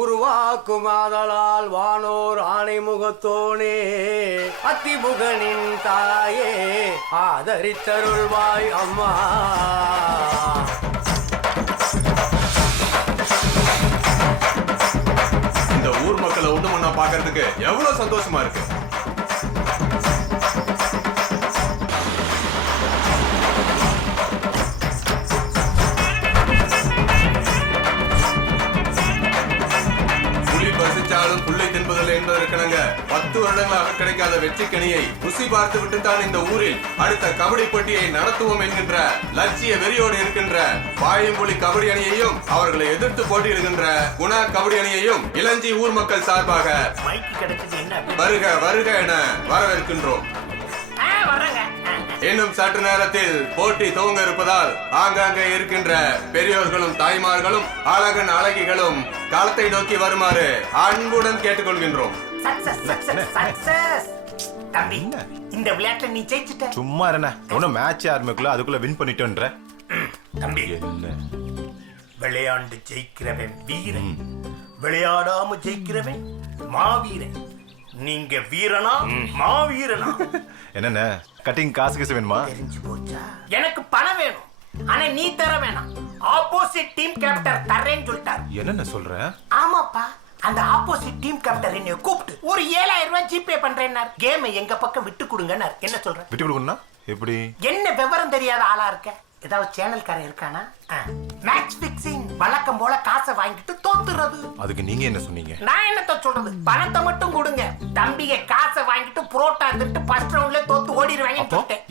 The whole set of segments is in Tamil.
உருவாக்கும் ஆதலால் வானோர் ஆணை முகத்தோனே அத்திமுகனின் தாயே ஆதரித்தருள்வாய் அம்மா. இந்த ஊர் மக்களை ஒண்ணு மண்ணா பாக்குறதுக்கு எவ்வளவு சந்தோஷமா இருக்கு. புள்ளை தின்பதில்லை என்பதற்கெனங்க 10 வருடங்களாக கிடைக்காத வெற்றி கனியை ருசி பார்த்து விட்டுத்தான் இந்த ஊரில் அடுத்த கபடி போட்டியை நடத்துவோம் என்கின்ற லட்சிய வெறியோடு இருக்கின்ற பாயம்புலி கபடி அணியையும் அவர்களை எதிர்த்து போட்டியிடுகின்ற குணா கபடி அணியையும் இளஞ்சி ஊர் மக்கள் சார்பாக வருக வருக என வரவேற்கின்றோம். இன்னும் சற்று நேரத்தில் போட்டி துவங்க இருப்பதால் ஆங்காங்கே இருக்கின்ற பெரியோர்களும் தாய்மார்களும் அழகன் அழகிகளும் களத்தை நோக்கி வருமாறு அன்புடன் கேட்டுக்கொள்கின்றோம். இந்த விளையாட்டுல நீ ஜெயிச்சிட்ட. சும்மா என்ன ஒன்னும் மேட்ச் ஆரம்பிக்கல அதுக்குள்ள வின் பண்ணிட்டோன்ற. தம்பி என்ன விளையாண்டு ஜெயிக்கிறவன் வீரன், விளையாடாம ஜெயிக்கிறவன் மாவீரன். நீங்க வீரனா மாவீரனா? என்னென்ன கட்டிங் காசு கேசு வேணுமா? தெரிஞ்சு போச்சா? எனக்கு பணம் வேணும், ஆனா நீ தர வேணாம். ஆப்போசிட் டீம் கேப்டன் தரேன்னு சொல்லிட்டாரு. என்னென்ன சொல்ற? ஆமாப்பா, அந்த ஆப்போசிட் டீம் கேப்டன் என்னைய கூப்பிட்டு ஒரு 7000 ரூபாய் ஜிபே பண்றேன்னார். கேமை எங்க பக்கம் விட்டு கொடுங்கன்னார். என்ன சொல்ற? விட்டு கொடுக்கணும்னா எப்படி? என்ன விவரம் தெரியாத ஆளா இருக்க? ஏதாவது சேனல்காரன் இருக்கானா? மேட்ச் பிக்சிங் வழக்கம் போல காசை வாங்கிட்டு தோத்துறது. அதுக்கு நீங்க என்ன சொன்னீங்க? நான் என்னத்த சொல்றது, பணத்தை மட்டும் கொடுங்க. தம்பிங்க காசை வாங்கிட்டு புரோட்டா திட்டு ஃபர்ஸ்ட் ரவுண்ட்ல தோத்து ஓடிடுவாங்க.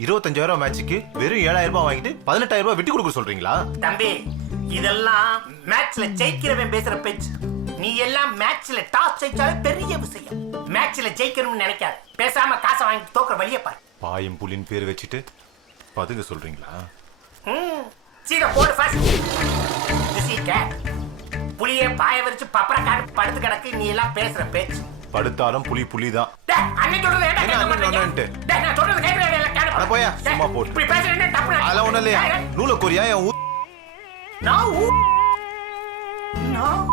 25,000 மேட்சுக்கு வெறும் 7,000 ரூபாய் வாங்கிட்டு 18,000 ரூபாய் விட்டு கொடுக்க சொல்றீங்களா? தம்பி இதெல்லாம் மேட்ச்ல ஜெயிக்கிறவன் பேசுற பேச்சு. நீ எல்லாம் மேட்ச்ல டாஸ் ஜெயிச்சாலே பெரிய விஷயம். மேட்ச்ல ஜெயிக்கணும்னு நினைக்காத, பேசாம காசை வாங்கிட்டு தோக்குற வழியை பாரு. பாயும் புலின் பேர் வச்சுட்டு பதுங்க சொல்றீங்களா? சீக்கிர போடு ஃபர்ஸ்ட். புலியே பாய வச்சு பப்பரக்கார படுத்து கிடக்கு. நீ எல்லாம் பேசுற பேச்சு. படுத்தாலும் புலி புலிதான். அன்னை சொல்றது என்ன நான் சொல்றது கேக்குறேன். அட போயா சும்மா போடு. இப்படி பேசுற என்ன தப்பு? அதெல்லாம் ஒண்ணு இல்லையா? நூல கோரியா என் நான் நான்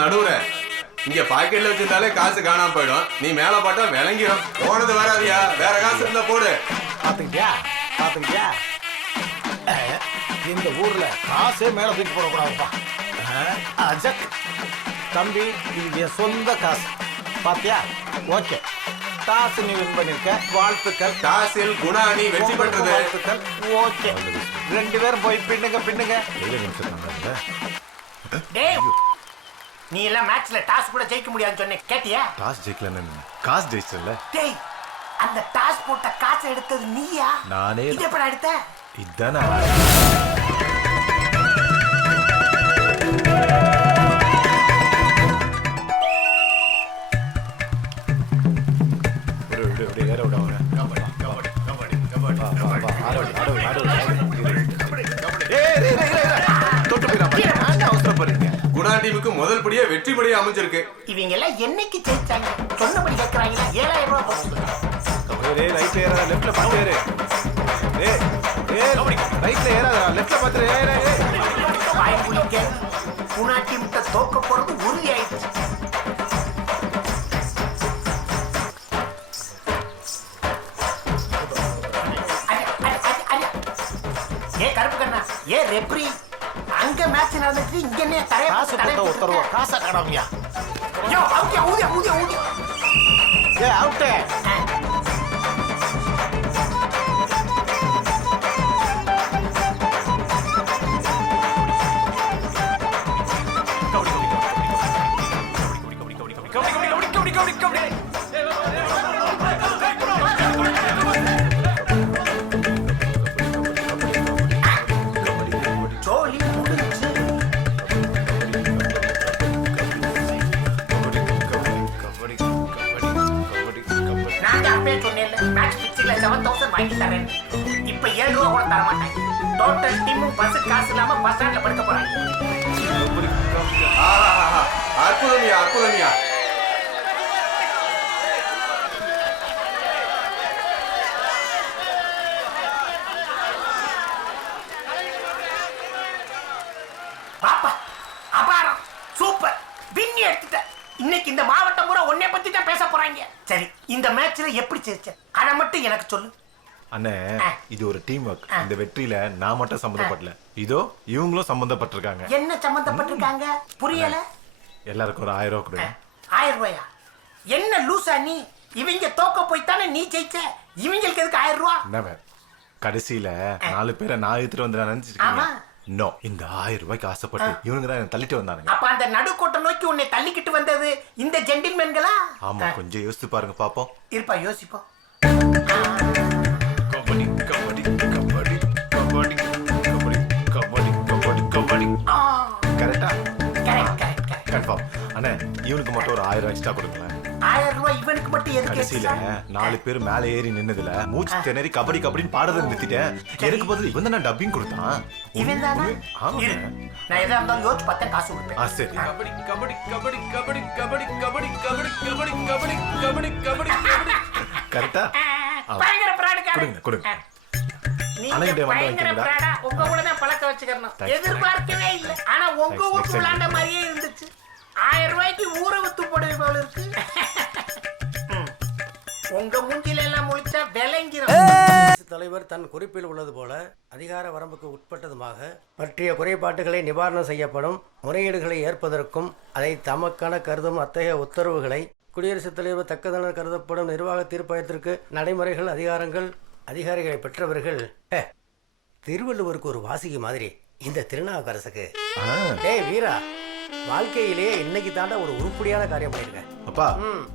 நடுவுற இங்க பாக்கெட்ல வச்சிருந்தாலே காசு காணாம போயிடும். நீ மேல பாட்டா விளங்கிடும். போனது வராதியா, வேற காசு இருந்தா போடு. பாத்துக்கிட்டியா பாத்துக்கிட்டியா? இந்த ஊர்ல காசே மேல தூக்கி போடக்கூடாதுப்பா. அஜக் தம்பி, இது என் சொந்த காசு. பாத்தியா? ஓகே, டாஸ் நீ வின் பண்ணிருக்க, வாழ்த்துக்கள். டாஸில் குணா நீ வெற்றி பெற்றது. வாழ்த்துக்கள். ஓகே, 2 பேரும் போய் பின்னுங்க பின்னுங்க. நீ எல்லாம் மேட்ச்ல டாஸ் கூட ஜெயிக்க முடியாதுன்னு சொன்னே, கேட்டியா? டாஸ் ஜெயிக்கலன்னு காசு ஜெயிச்சல. டேய், அந்த டாஸ் போட்ட காசை எடுத்தது நீயா? நானே. இது எப்படா எடுத்த? இதானே. குணா டீமுக்கு முதல் படியே வெற்றி படியே அமைஞ்சிருக்கு. இவங்க எல்லாம் என்னைக்கு ஜெயிச்சாங்க? சொன்னபடி கேட்கறாங்க. 7000 ரூபாய் போட்டு. ஏய் ரைட்ல ஏறா, லெஃப்ட்ல பாத்து ஏறு. ரைட்ல ஏறாதடா, லெஃப்ட்ல பாத்து ஏறு. பாய் புலிங்க குணா டீம் தோக்க போறது உறுதி ஆயிடுச்சு. ஏ கருப்பு கண்ணா, ஏ ரெப்ரி, அங்க மேட்ச் நடந்துச்சு, இங்க என்ன தரைய காசு போட்ட ஒருத்தரவா காசை காணாமியா? யோ அவுட் ஊதி ஊதி. ஏ அவுட். வாங்கி தரேன். இப்ப 7 ரூபா கூட தர மாட்டேன். டோட்டல் டீமும் பஸ் காசு இல்லாம பஸ் ஸ்டாண்ட்ல படுக்க போறாங்க. ஆஹா, அற்புதம்யா அற்புதம்யா. பாப்பா அபாரம் சூப்பர் விண்ணி எடுத்துட்ட. இன்னைக்கு இந்த மாவட்டம் பூரா உன்னை பத்தி தான் பேச போறாங்க. சரி இந்த மேட்ச்ல எப்படி ஜெயிச்ச அத மட்டும் எனக்கு சொல்லு. அண்ணே இது ஒரு டீம் ஒர்க். இந்த வெற்றியில நான் மட்டும் சம்பந்தப்படல, இதோ இவங்களும் சம்பந்தப்பட்டிருக்காங்க. என்ன சம்பந்தப்பட்டிருக்காங்க புரியல? எல்லாருக்கும் ஒரு 1000 ரூபாய் கொடுங்க. 1000 ரூபாயா? என்ன லூசா நீ? இவங்க தோக்க போய்த்தானே நீ ஜெயிச்ச. இவங்களுக்கு எதுக்கு 1000 ரூபா? என்னவே கடைசியில 4 பேரை நான் எடுத்துட்டு வந்து நினைச்சிருக்கீங்க. ஆமா. நோ, இந்த 1000 ரூபாய்க்கு ஆசைப்பட்டு இவனுங்க தான் தள்ளிட்டு வந்தானுங்க. அப்ப அந்த நடுக்கோட்டை நோக்கி உன்னை தள்ளிக்கிட்டு வந்தது இந்த ஜென்டில்மேன்களா? ஆமா, கொஞ்சம் யோசிச்சு பாருங்க பாப்போம். இருப்பா யோசிப்போம். கபடி கபடி கபடி கபடி கபடி கபடி கபடி கபடி. கரெக்டா? கன்ஃபார்ம். அண்ணே இவனுக்கு மட்டும் ஒரு 1000 எக்ஸ்ட்ரா கொடுங்களேன். 1000 ரூபாய் இவனுக்கு மட்டும் எதுக்கு? கடைசியில 4 பேர் மேல ஏறி நின்னதுல மூச்சு திணறி கபடி கபடின்னு பாடுறத நிறுத்திட்டேன். எனக்கு பதில் இவன் தான் டப்பிங் கொடுத்தான். இவன் தானா? ஆமாங்க. நான் எதா இருந்தாலும் யோசிச்சு பார்த்தா காசு கொடுப்பேன். சரி. கபடி கபடி கபடி கபடி கபடி கபடி கபடி கபடி கபடி கபடி கபடி கபடி. கரெக்டா? பயங்கர பிராடுக்காரன். கொடுங்க கொடுங்க. நீங்க அணைகிட்டே வந்து பயங்கர வைக்கிறீங்களா? பிராடா உங்க கூட தான் பழக்க வச்சுக்கறணும். Thanks. எதிர்பார்க்கவே இல்ல. ஆனா உங்க Thanks. ஊருக்கு Next time. விளையாண்ட மாதிரியே இருந்துச்சு. 1000 ரூபாய்க்கு ஊற வித்து போடுவே போல இருக்கு. உங்க மூஞ்சில எல்லாம் முழிச்சா விளங்கிரும். தலைவர் தன் குறிப்பில் உள்ளது போல அதிகார வரம்புக்கு உட்பட்டதுமாக பற்றிய குறைபாட்டுகளை நிவாரணம் செய்யப்படும், முறையீடுகளை ஏற்பதற்கும் அதை தமக்கென கருதும் அத்தகைய உத்தரவுகளை குடியரசுத் தலைவர் தக்கதென கருதப்படும் நிர்வாக தீர்ப்பாயத்திற்கு நடைமுறைகள் அதிகாரிகளை பெற்றவர்கள். திருவள்ளுவருக்கு ஒரு வாசிக்கு மாதிரி இந்த திருநாவுக்கரசுக்கு. டேய் வீரா, வாழ்க்கையிலேயே இன்னைக்கு தாண்டா ஒரு உருப்படியான காரியம் பண்ணிருக்கேன். அப்பா,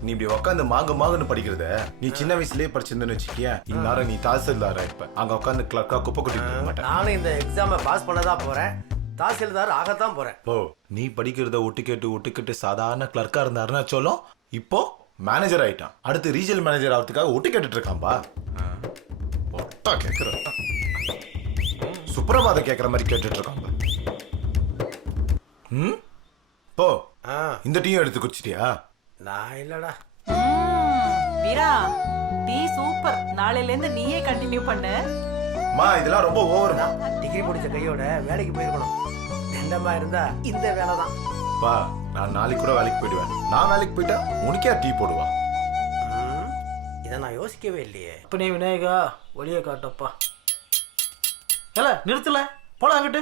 நீ இப்படி உட்காந்து மாங்குன்னு படிக்கிறத நீ சின்ன வயசுலயே படிச்சிருந்தேன்னு வச்சுக்கியா, இந்நேரம் நீ தாசில்தாரா இருப்ப. அங்க உட்காந்து கிளர்க்கா குப்பை கொட்டிட்டு மாட்டேன். நானும் இந்த எக்ஸாமை பாஸ் பண்ணதான் போறேன், தாசில்தார் ஆகத்தான் போறேன். ஓ, நீ படிக்கிறத ஒட்டுக்கேட்டு சாதாரண கிளர்க்கா இருந்தாருன்னா சொல்லும், இப்போ மேனேஜர் ஆயிட்டான். அடுத்து ரீஜனல் மேனேஜர் ஆகிறதுக்காக ஒட்டு கேட்டுட்டு இருக்கான்பா. ஒட்டா கேக்குற சுப்ரபாதம் கேக்குற மாதிரி கேட்டுட்டு இருக்கான்பா. போ, இந்த டீ எடுத்து குடிச்சிட்டியா? நான் இல்லடா. வீரா, டீ சூப்பர். நாளையில இருந்து நீயே கண்டினியூ பண்ணு. மா, இதெல்லாம் ரொம்ப ஓவர்மா. டிகிரி முடிச்ச கையோட வேலைக்கு போயிருக்கணும். என்னமா இருந்தா இந்த வேலை தான். பா, நான் நாளைக்கு கூட வேலைக்கு போயிடுவேன். நான் வேலைக்கு போயிட்டா உனக்கே டீ போடுவா. இதை நான் யோசிக்கவே இல்லையே. இப்ப நீ விநாயகா வழிய காட்டப்பா. ஏல நிறுத்தல, போலாம் அங்கிட்டு.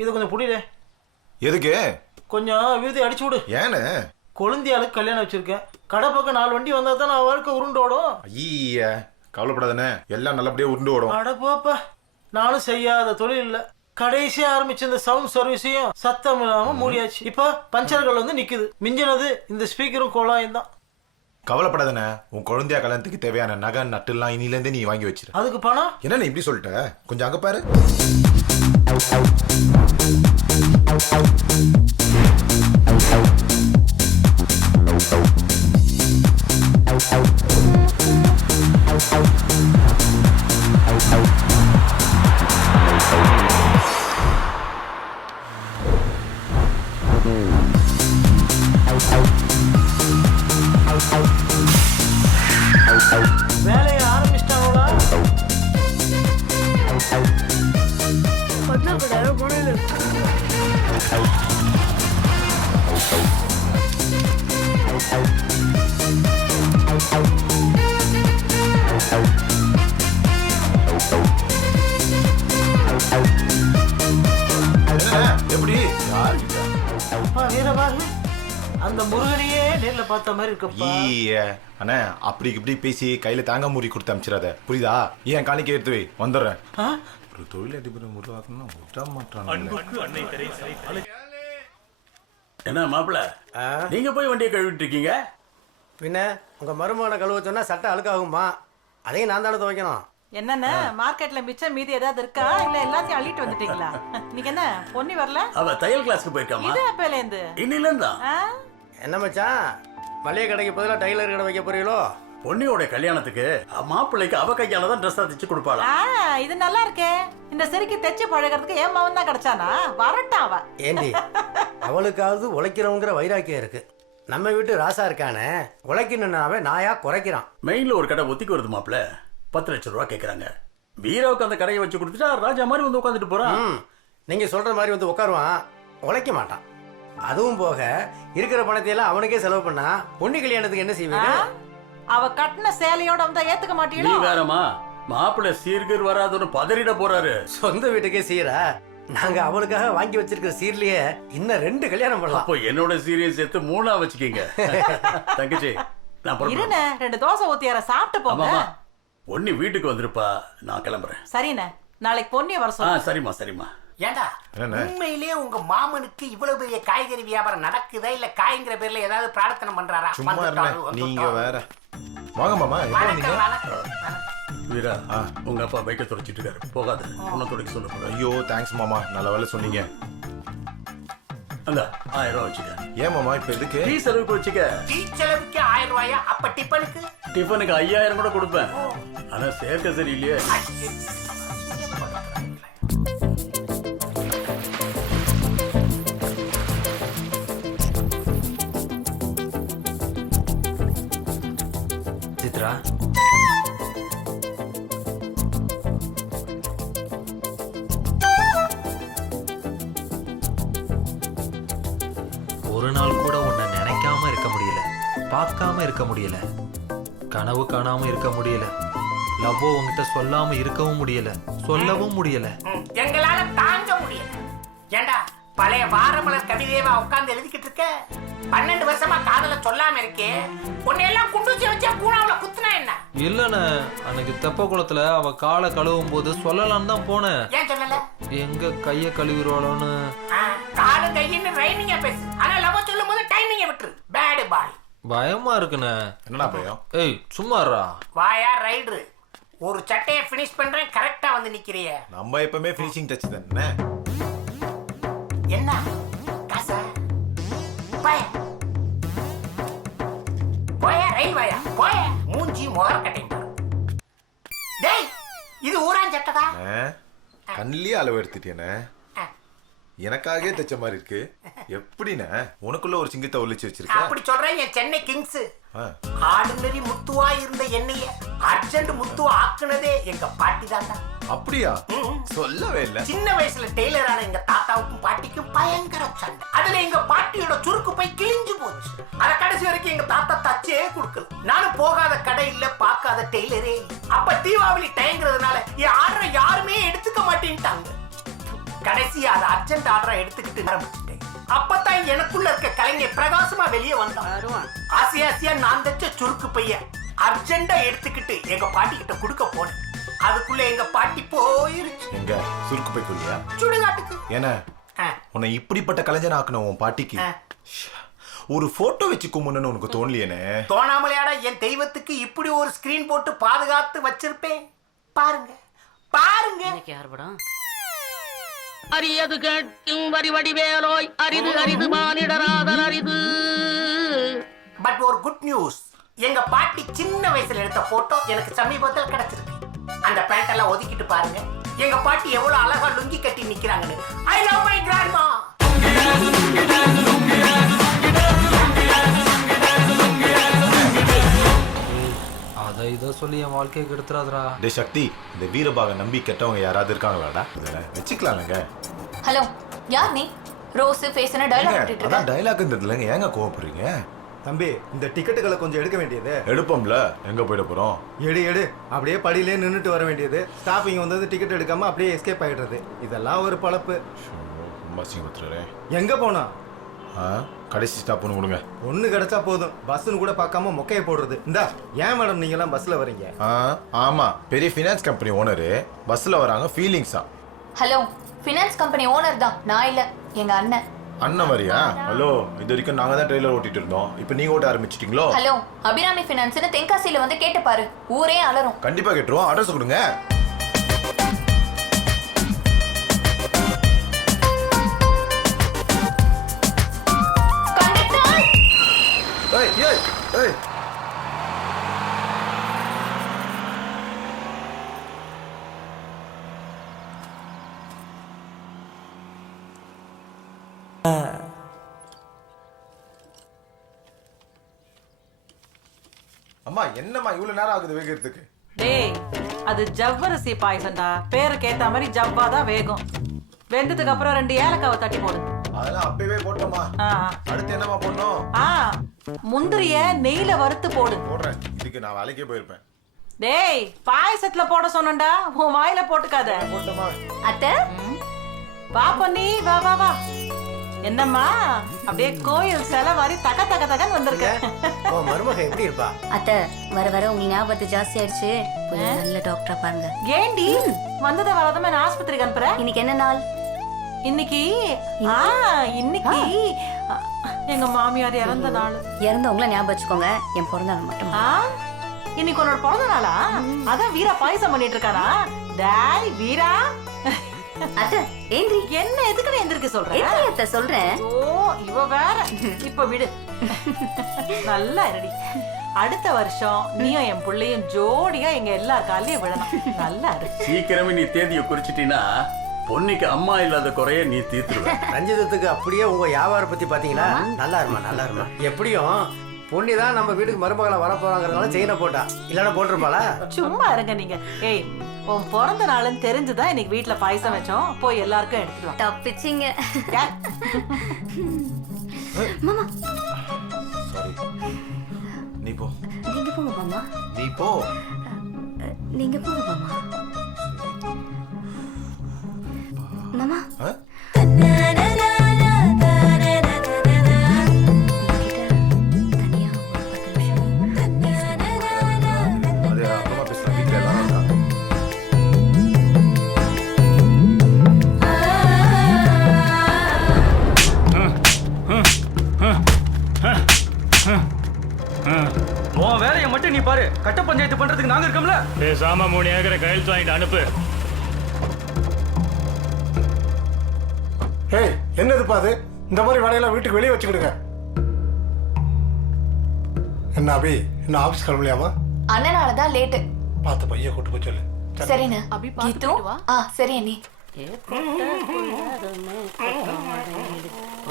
இது கொஞ்சம் புடிடே. எதுக்கு? கொஞ்சம் விருதி அடிச்சு விடு. ஏன்னு? கொழுந்தியாளுக்கு கல்யாணம் வச்சிருக்கேன். கடை பக்கம் 4 வண்டி வந்தா தான் நான் வாழ்க்கை உருண்டோடும். ஐயா, கவலைப்படாதானே, எல்லாம் நல்லபடியா உருண்டு ஓடும். அட போப்பா, நானும் செய்யாத தொழில் இல்ல. கடைசியா ஆரம்பிச்ச இந்த சவுண்ட் சர்வீஸையும் சத்தம் இல்லாம மூடியாச்சு. இப்ப பஞ்சர்கள் வந்து நிக்குது. மிஞ்சினது இந்த ஸ்பீக்கரும் கோலாயும் தான். கவலைப்படாதானே, உன் குழந்தையா கல்யாணத்துக்கு தேவையான நகை நட்டுலாம் இனில இருந்தே நீ வாங்கி வச்சிரு. அதுக்கு பணம் என்ன நீ இப்படி சொல்லிட்ட? கொஞ்சம் அங்க பாரு. வேலையை ஆரம்பிச்சிட்டாங்களா? எப்படி? அப்பா வீரபாகு, அந்த முருகனையே நேர்ல பார்த்த மாதிரி இருக்கப்பா. அண்ணே, அப்படி இப்படி பேசி கையில தாங்க மூடி கொடுத்து அனுப்பிச்சிடாத, புரியுதா? ஏன் காணிக்கை எடுத்து வை, வந்துடுறேன். ஒரு தொழிலதிபரை உருவாக்கணும் விட மாட்டாங்க. என்ன மாப்பிள்ள, நீங்க போய் வண்டியை கழுவிட்டு இருக்கீங்க? பின்ன உங்க மருமகனை கழுவ சொன்னா சட்டை அழுக்காகுமா? அதையும் நான் தானே துவைக்கணும். என்னன்னு மார்க்கெட்ல மிச்சம் மீதி ஏதாவது இருக்கா, இல்ல எல்லாத்தையும் அள்ளிட்டு வந்துட்டீங்களா? நீங்க என்ன பொன்னி வரல? அவ தையல் கிளாஸ்க்கு போயிருக்காமா? இது அப்பல இருந்து இன்னில இருந்தா. என்ன மச்சான், மளிகை கடைக்கு பதிலாக டைலர் கடை வைக்க போறீங்களோ? பொண்ணியோட கல்யாணத்துக்கு மாப்பிள்ளைக்கு அவ கையால தான் ட்ரெஸ் தைச்சு கொடுப்பாளா? இது நல்லா இருக்கே. இந்த செருக்கி தைச்சு பழகிறதுக்கு என் மவன் தான் கிடைச்சானா? வரட்டான் அவ. ஏண்டி அவளுக்காவது உழைக்கிறவங்கிற வைராக்கியம் இருக்கு. நம்ம வீட்டு ராசா இருக்கானே, உழைக்கணும்னாவே நாயா குறைக்கிறான். மெயின்ல ஒரு கடை ஒத்திக்கு வருது மாப்பிள்ள, 10 லட்சம் ரூபா கேட்கறாங்க. வீராவுக்கு அந்த கடையை வச்சு கொடுத்துட்டா ராஜா மாதிரி வந்து உட்காந்துட்டு போறான். நீங்க சொல்ற மாதிரி வந்து உட்காருவான், உழைக்க மாட்டான். அதுவும் போக இருக்கிற பணத்தையெல்லாம் அவனுக்கே செலவு பண்ணா பொண்ணு கல்யாணத்துக்கு என்ன செய்வீங்க? அவ கட்டின சேலையோட வந்தா ஏத்துக்க நீ மாட்டீங்களோ? வேறமா மாப்பிள்ள சீர்கீர் வராதுன்னு பதறிட போறாரு. சொந்த வீட்டுக்கே சீரா? நாங்க அவளுக்காக வாங்கி வச்சிருக்கிற சீர்லயே இன்னும் 2 கல்யாணம் பண்ணலாம். அப்போ என்னோட சீரியஸ் சேர்த்து 3ஆ வச்சுக்கீங்க. தங்கச்சி நான் புறப்படுறேன். இருண்ணே, 2 தோசை ஊத்தியார சாப்பிட்டு போங்க. ஆமாமா, பொண்ணு வீட்டுக்கு வந்துருப்பா, நான் கிளம்புறேன். சரிண்ணே, நாளைக்கு பொண்ணிய வர சொல்லு. சரிம்மா சரிம்மா. ஏண்டா உண்மையிலேயே உங்க மாமனுக்கு இவ்வளவு பெரிய காய்கறி வியாபாரம் நடக்குதா இல்ல காய்ங்கிற பேர்ல ஏதாவது பிரார்த்தனை பண்றாரா? சும்மா இருங்க நீங்க வேற. வாங்க மாமா, எப்போ வந்தீங்க? வீரா, உங்க அப்பா பைக்கை துடைச்சிட்டு இருக்காரு, போகாத, உன்னை துடைக்க சொல்ல போறேன். ஐயோ தேங்க்ஸ் மாமா, நல்ல வேலை சொன்னீங்க. அந்த 1000 ரூபா வச்சுக்க. ஏன் மாமா இப்ப எதுக்கு? டீ செலவுக்கு வச்சுக்க. டீ செலவுக்கு 1000 ரூபாயா? அப்ப டிஃபனுக்கு? டிஃபனுக்கு 5000 கூட கொடுப்பேன். ஆனா சேர்க்க சரியில்லையே. சித்ரா, ஒரு நாள் கூட உன்னை நினைக்காம இருக்க முடியல, பார்க்காம இருக்க முடியல, கனவு காணாம இருக்க முடியல, லவ்வோ உன்கிட்ட சொல்லாம இருக்கவும் முடியல, சொல்லவும் முடியல. எங்களால தாங்க முடியல. ஏண்டா பழைய வாரமலர் கவிதையவா உட்கார்ந்து எழுதிக்கிட்டு இருக்க? 12 வருஷமா காதல சொல்லாம இருக்கே. உன்னையெல்லாம் குண்டுச்சி வச்சா கூடாவுல குத்துனா என்ன? இல்லண்ணே, அன்னைக்கு தெப்ப குளத்துல அவ காலை கழுவும் போது சொல்லலான்னு தான் போனேன். ஏன் சொல்லல? எங்க கைய கழுவிடுவாளோன்னு. காலு கையின்னு ரைமிங்கா பேசு, ஆனா லவ் சொல்லும் போது டைமிங்க விட்டுரு. Bad boy. பயமா இருக்குண்ணே. என்னடா பயம்? ஏய் சும்மாறா. வாயா ரைடரு, ஒரு சட்டையை ஃபினிஷ் பண்றேன், கரெக்டா வந்து நிக்கிறிய. நம்ம எப்பவுமே ஃபினிஷிங் டச் தானே. என்ன காசா? போய போய ரயில் வாயா போய, மூஞ்சி முகர் கட்டிங்க. டேய், இது ஊரான் சட்டடா. கண்ணிலேயே அளவு எடுத்துட்டேனே. எனக்காகவே தைச்ச மாதிரி இருக்கு. எப்படிண்ணே உனக்குள்ள ஒரு சிங்கத்தை ஒளிச்சு வச்சிருக்க? அப்படி சொல்றேன். என் சென்னை கிங்ஸ் ஆர்டினரி முத்துவா இருந்த என்னைய அர்ஜென்ட் முத்துவா ஆக்குனதே எங்க பாட்டி தாண்டா. அப்படியா? சொல்லவே இல்ல. சின்ன வயசுல டெய்லரான எங்க தாத்தாவுக்கும் பாட்டிக்கும் பயங்கர சண்டை. அதுல எங்க பாட்டியோட சுருக்கு பை கிழிஞ்சு போச்சு. அத கடைசி வரைக்கும் எங்க தாத்தா தச்சே கொடுக்கல. நானும் போகாத கடை இல்ல, பார்க்காத டெய்லரே இல்ல. அப்ப தீபாவளி டைங்கிறதுனால என் ஆர்டரை யாருமே எடுத்துக்க மாட்டேன்ட்டாங்க. கடைசி அதை அர்ஜென்ட் ஆர்டரா எடுத்துக்கிட்டு ஆரம்பிச்சுட்டேன். அப்பதான் எனக்குள்ள இருக்க கலைஞர் பிரகாசமா வெளியே வந்தான். ஆசையா நான் தச்ச சுருக்கு பைய அர்ஜென்டா எடுத்துக்கிட்டு எங்க பாட்டி கிட்ட கொடுக்க போனேன். அதுக்குள்ள எங்க பாட்டி போயிருச்சு. எங்க சுருக்கு பைக்குள்ளியா? சுடுகாட்டுக்கு. ஏன்னா உன்னை இப்படிப்பட்ட கலைஞன் ஆக்கணும் உன் பாட்டிக்கு. ஒரு போட்டோ வச்சு கும்பிடணும்னு உனக்கு தோணலையேனே? தோணாமலையாடா என் தெய்வத்துக்கு இப்படி ஒரு ஸ்கிரீன் போட்டு பாதுகாத்து வச்சிருப்பேன். பாருங்க பாருங்க. யார் படம்? அரியது கேட்கும் வரி வடிவேலோய், அரிது அரிது மானிடராதல் அரிது. பட் ஒரு குட் நியூஸ், எங்க பாட்டி சின்ன வயசுல எடுத்த போட்டோ எனக்கு சமீபத்தில் கிடைச்சிருக்கு. அந்த பேண்ட் எல்லாம் ஒதுக்கிட்டு பாருங்க, எங்க பாட்டி எவ்வளவு அழகா லுங்கி கட்டி நிக்கிறாங்கன்னு. I love my grandma. அதை இதை சொல்லி என் வாழ்க்கையை கெடுத்துறாதரா. டே சக்தி, இந்த வீரபாக நம்பி கெட்டவங்க யாராவது இருக்காங்களாடா? வச்சுக்கலாம்லங்க. ஹலோ, யார் நீ? ரோஸ் ஃபேஸ்ன டயலாக் போட்டுட்டு இருக்க. அதான் டயலாக்ன்றதுலங்க, ஏங்க கோவப்படுறீங்க? தம்பி, இந்த டிக்கெட்டுகளை கொஞ்சம் எடுக்க வேண்டியது. எடுப்போம்ல, எங்க போயிட போறோம்? எடு அப்படியே படியிலே நின்றுட்டு வர வேண்டியது. ஸ்டாஃபிங் வந்து டிக்கெட் எடுக்காம அப்படியே எஸ்கேப் ஆயிடுறது. இதெல்லாம் ஒரு பழப்பு. எங்க போனா? கடைசி ஸ்டாப் ஒன்று கொடுங்க. ஒண்ணு கிடைச்சா போதும், பஸ்ன்னு கூட பார்க்காம மொக்கையை போடுறது. இந்தா, ஏன் மேடம் நீங்க எல்லாம் பஸ்ல வரீங்க? ஆமா, பெரிய ஃபினான்ஸ் கம்பெனி ஓனரு பஸ்ல வராங்க. ஃபீலிங்ஸா? ஹலோ, ஃபினான்ஸ் கம்பெனி ஓனர் தான், நான் இல்ல, எங்க அண்ணன். அண்ணன் வரியா? ஹலோ, இது வரைக்கும் நாங்க தான் ட்ரெயிலர் ஓட்டிட்டு இருந்தோம், இப்போ நீங்க ஓட்ட ஆரம்பிச்சிட்டீங்களோ? ஹலோ, அபிராமி ஃபினான்ஸ்னு தென்காசியில வந்து கேட்டு பாரு, ஊரே அலறும். கண்டிப்பா கேட்டுருவோம், அட்ரஸ் கொடுங்க. கண்டக்டர்! ஏய் ஏய் அம்மா என்னம்மா இவ்வளவு நேரம் ஆகுது வேகிறதுக்கு? டேய் அது ஜவ்வரிசி பாயசம்டா, பேருக்கு ஏத்த மாதிரி ஜவ்வாதான் வேகும். வெந்ததுக்கு அப்புறம் 2 ஏலக்காவை தட்டி போடு. அதெல்லாம் அப்பவே போட்டோமா. ஆ, அடுத்து என்னம்மா பண்ணணும்? ஆ முந்திரிய நெய்ல வறுத்து போடு. போடுறேன். இதுக்கு நான் வேலைக்கே போயிருப்பேன். டேய் பாயசத்துல போட சொன்னேன்டா, உன் வாயில போட்டுக்காத. போட்டோமா. அத்தை வா பொன்னி, வா வா வா. என்னம்மா அப்படியே கோயில் சிலை மாதிரி தக தக தகன்னு வந்திருக்க. உன் மருமக எப்படி இருப்பா? அத்தை வர வர உங்களுக்கு ஞாபகத்து ஜாஸ்தி ஆயிடுச்சு. போய் நல்ல டாக்டரா பாருங்க. ஏண்டி வந்ததை வரதமே நான் ஆஸ்பத்திரிக்கு அனுப்புறேன். இன்னைக்கு என்ன நாள்? இன்னைக்கு இன்னைக்கு எங்க மாமியார் இறந்த நாள். இறந்தவங்கள ஞாபகம் வச்சுக்கோங்க. என் பிறந்த நாள் மட்டும். இன்னைக்கு உன்னோட பிறந்த நாளா? அதான் வீரா பாயசம் பண்ணிட்டு இருக்கானா? டாய் வீரா. அத்தை ஏந்திரி. என்ன எதுக்கு எந்திரிக்க சொல்றேன்? ஏந்திரி அத்தை சொல்றேன். ஓ இவ வேற. இப்ப விடு. நல்லா ரெடி. அடுத்த வருஷம் நீயும் என் பிள்ளையும் ஜோடியா எங்க எல்லார் காலையும் விழணும். நல்லா இருக்கு. சீக்கிரமே நீ தேதியை குறிச்சிட்டீன்னா பொன்னிக்கு அம்மா இல்லாத குறைய நீ தீர்த்துருவ. ரஞ்சிதத்துக்கு அப்படியே உங்க வியாபாரம் பத்தி பாத்தீங்களா? நல்லா இருமா, நல்லா இருமா. எப்படியும் பொன்னி தான் நம்ம வீட்டுக்கு மருமகளை வர போறாங்கிறதுனால செயினை போட்டா, இல்லைன்னா போட்டிருப்பாளா? சும்மா இருங்க நீங்க. ஏய் உன் பிறந்த நாளுன்னு தெரிஞ்சுதான் இன்னைக்கு வீட்டுல பாயசம் வச்சோம். போய் எல்லாருக்கும் எடுத்துட்டு வா. தப்பிச்சிங்க. மாமா சாரி. நீ போ. நீங்க போங்க மாமா. நீ போ. நீங்க போங்க மாமா. மாமா அது அப்புறமா பேசலாம். வீட்டுல எல்லாரும் இருக்காங்க. உன் வேலையை மட்டும் நீ பாரு. கட்ட பஞ்சாயத்து பண்றதுக்கு நாங்க இருக்கோம்ல. பேசாம 3 ஏக்கரை கையெழுத்து வாங்கிட்டு அனுப்பு. ஏய் என்னதுப்பா அது? இந்த மாதிரி வேலையெல்லாம் வீட்டுக்கு வெளியே வச்சுக்கிடுங்க. என்ன அபி, இன்னும் ஆஃபீஸ் கிளம்பலையாமா? அண்ணனாலதான் லேட்டு. பார்த்து பையன் கூட்டு போய் சொல்லு. சரிண்ணே. கீது சரி அண்ணி.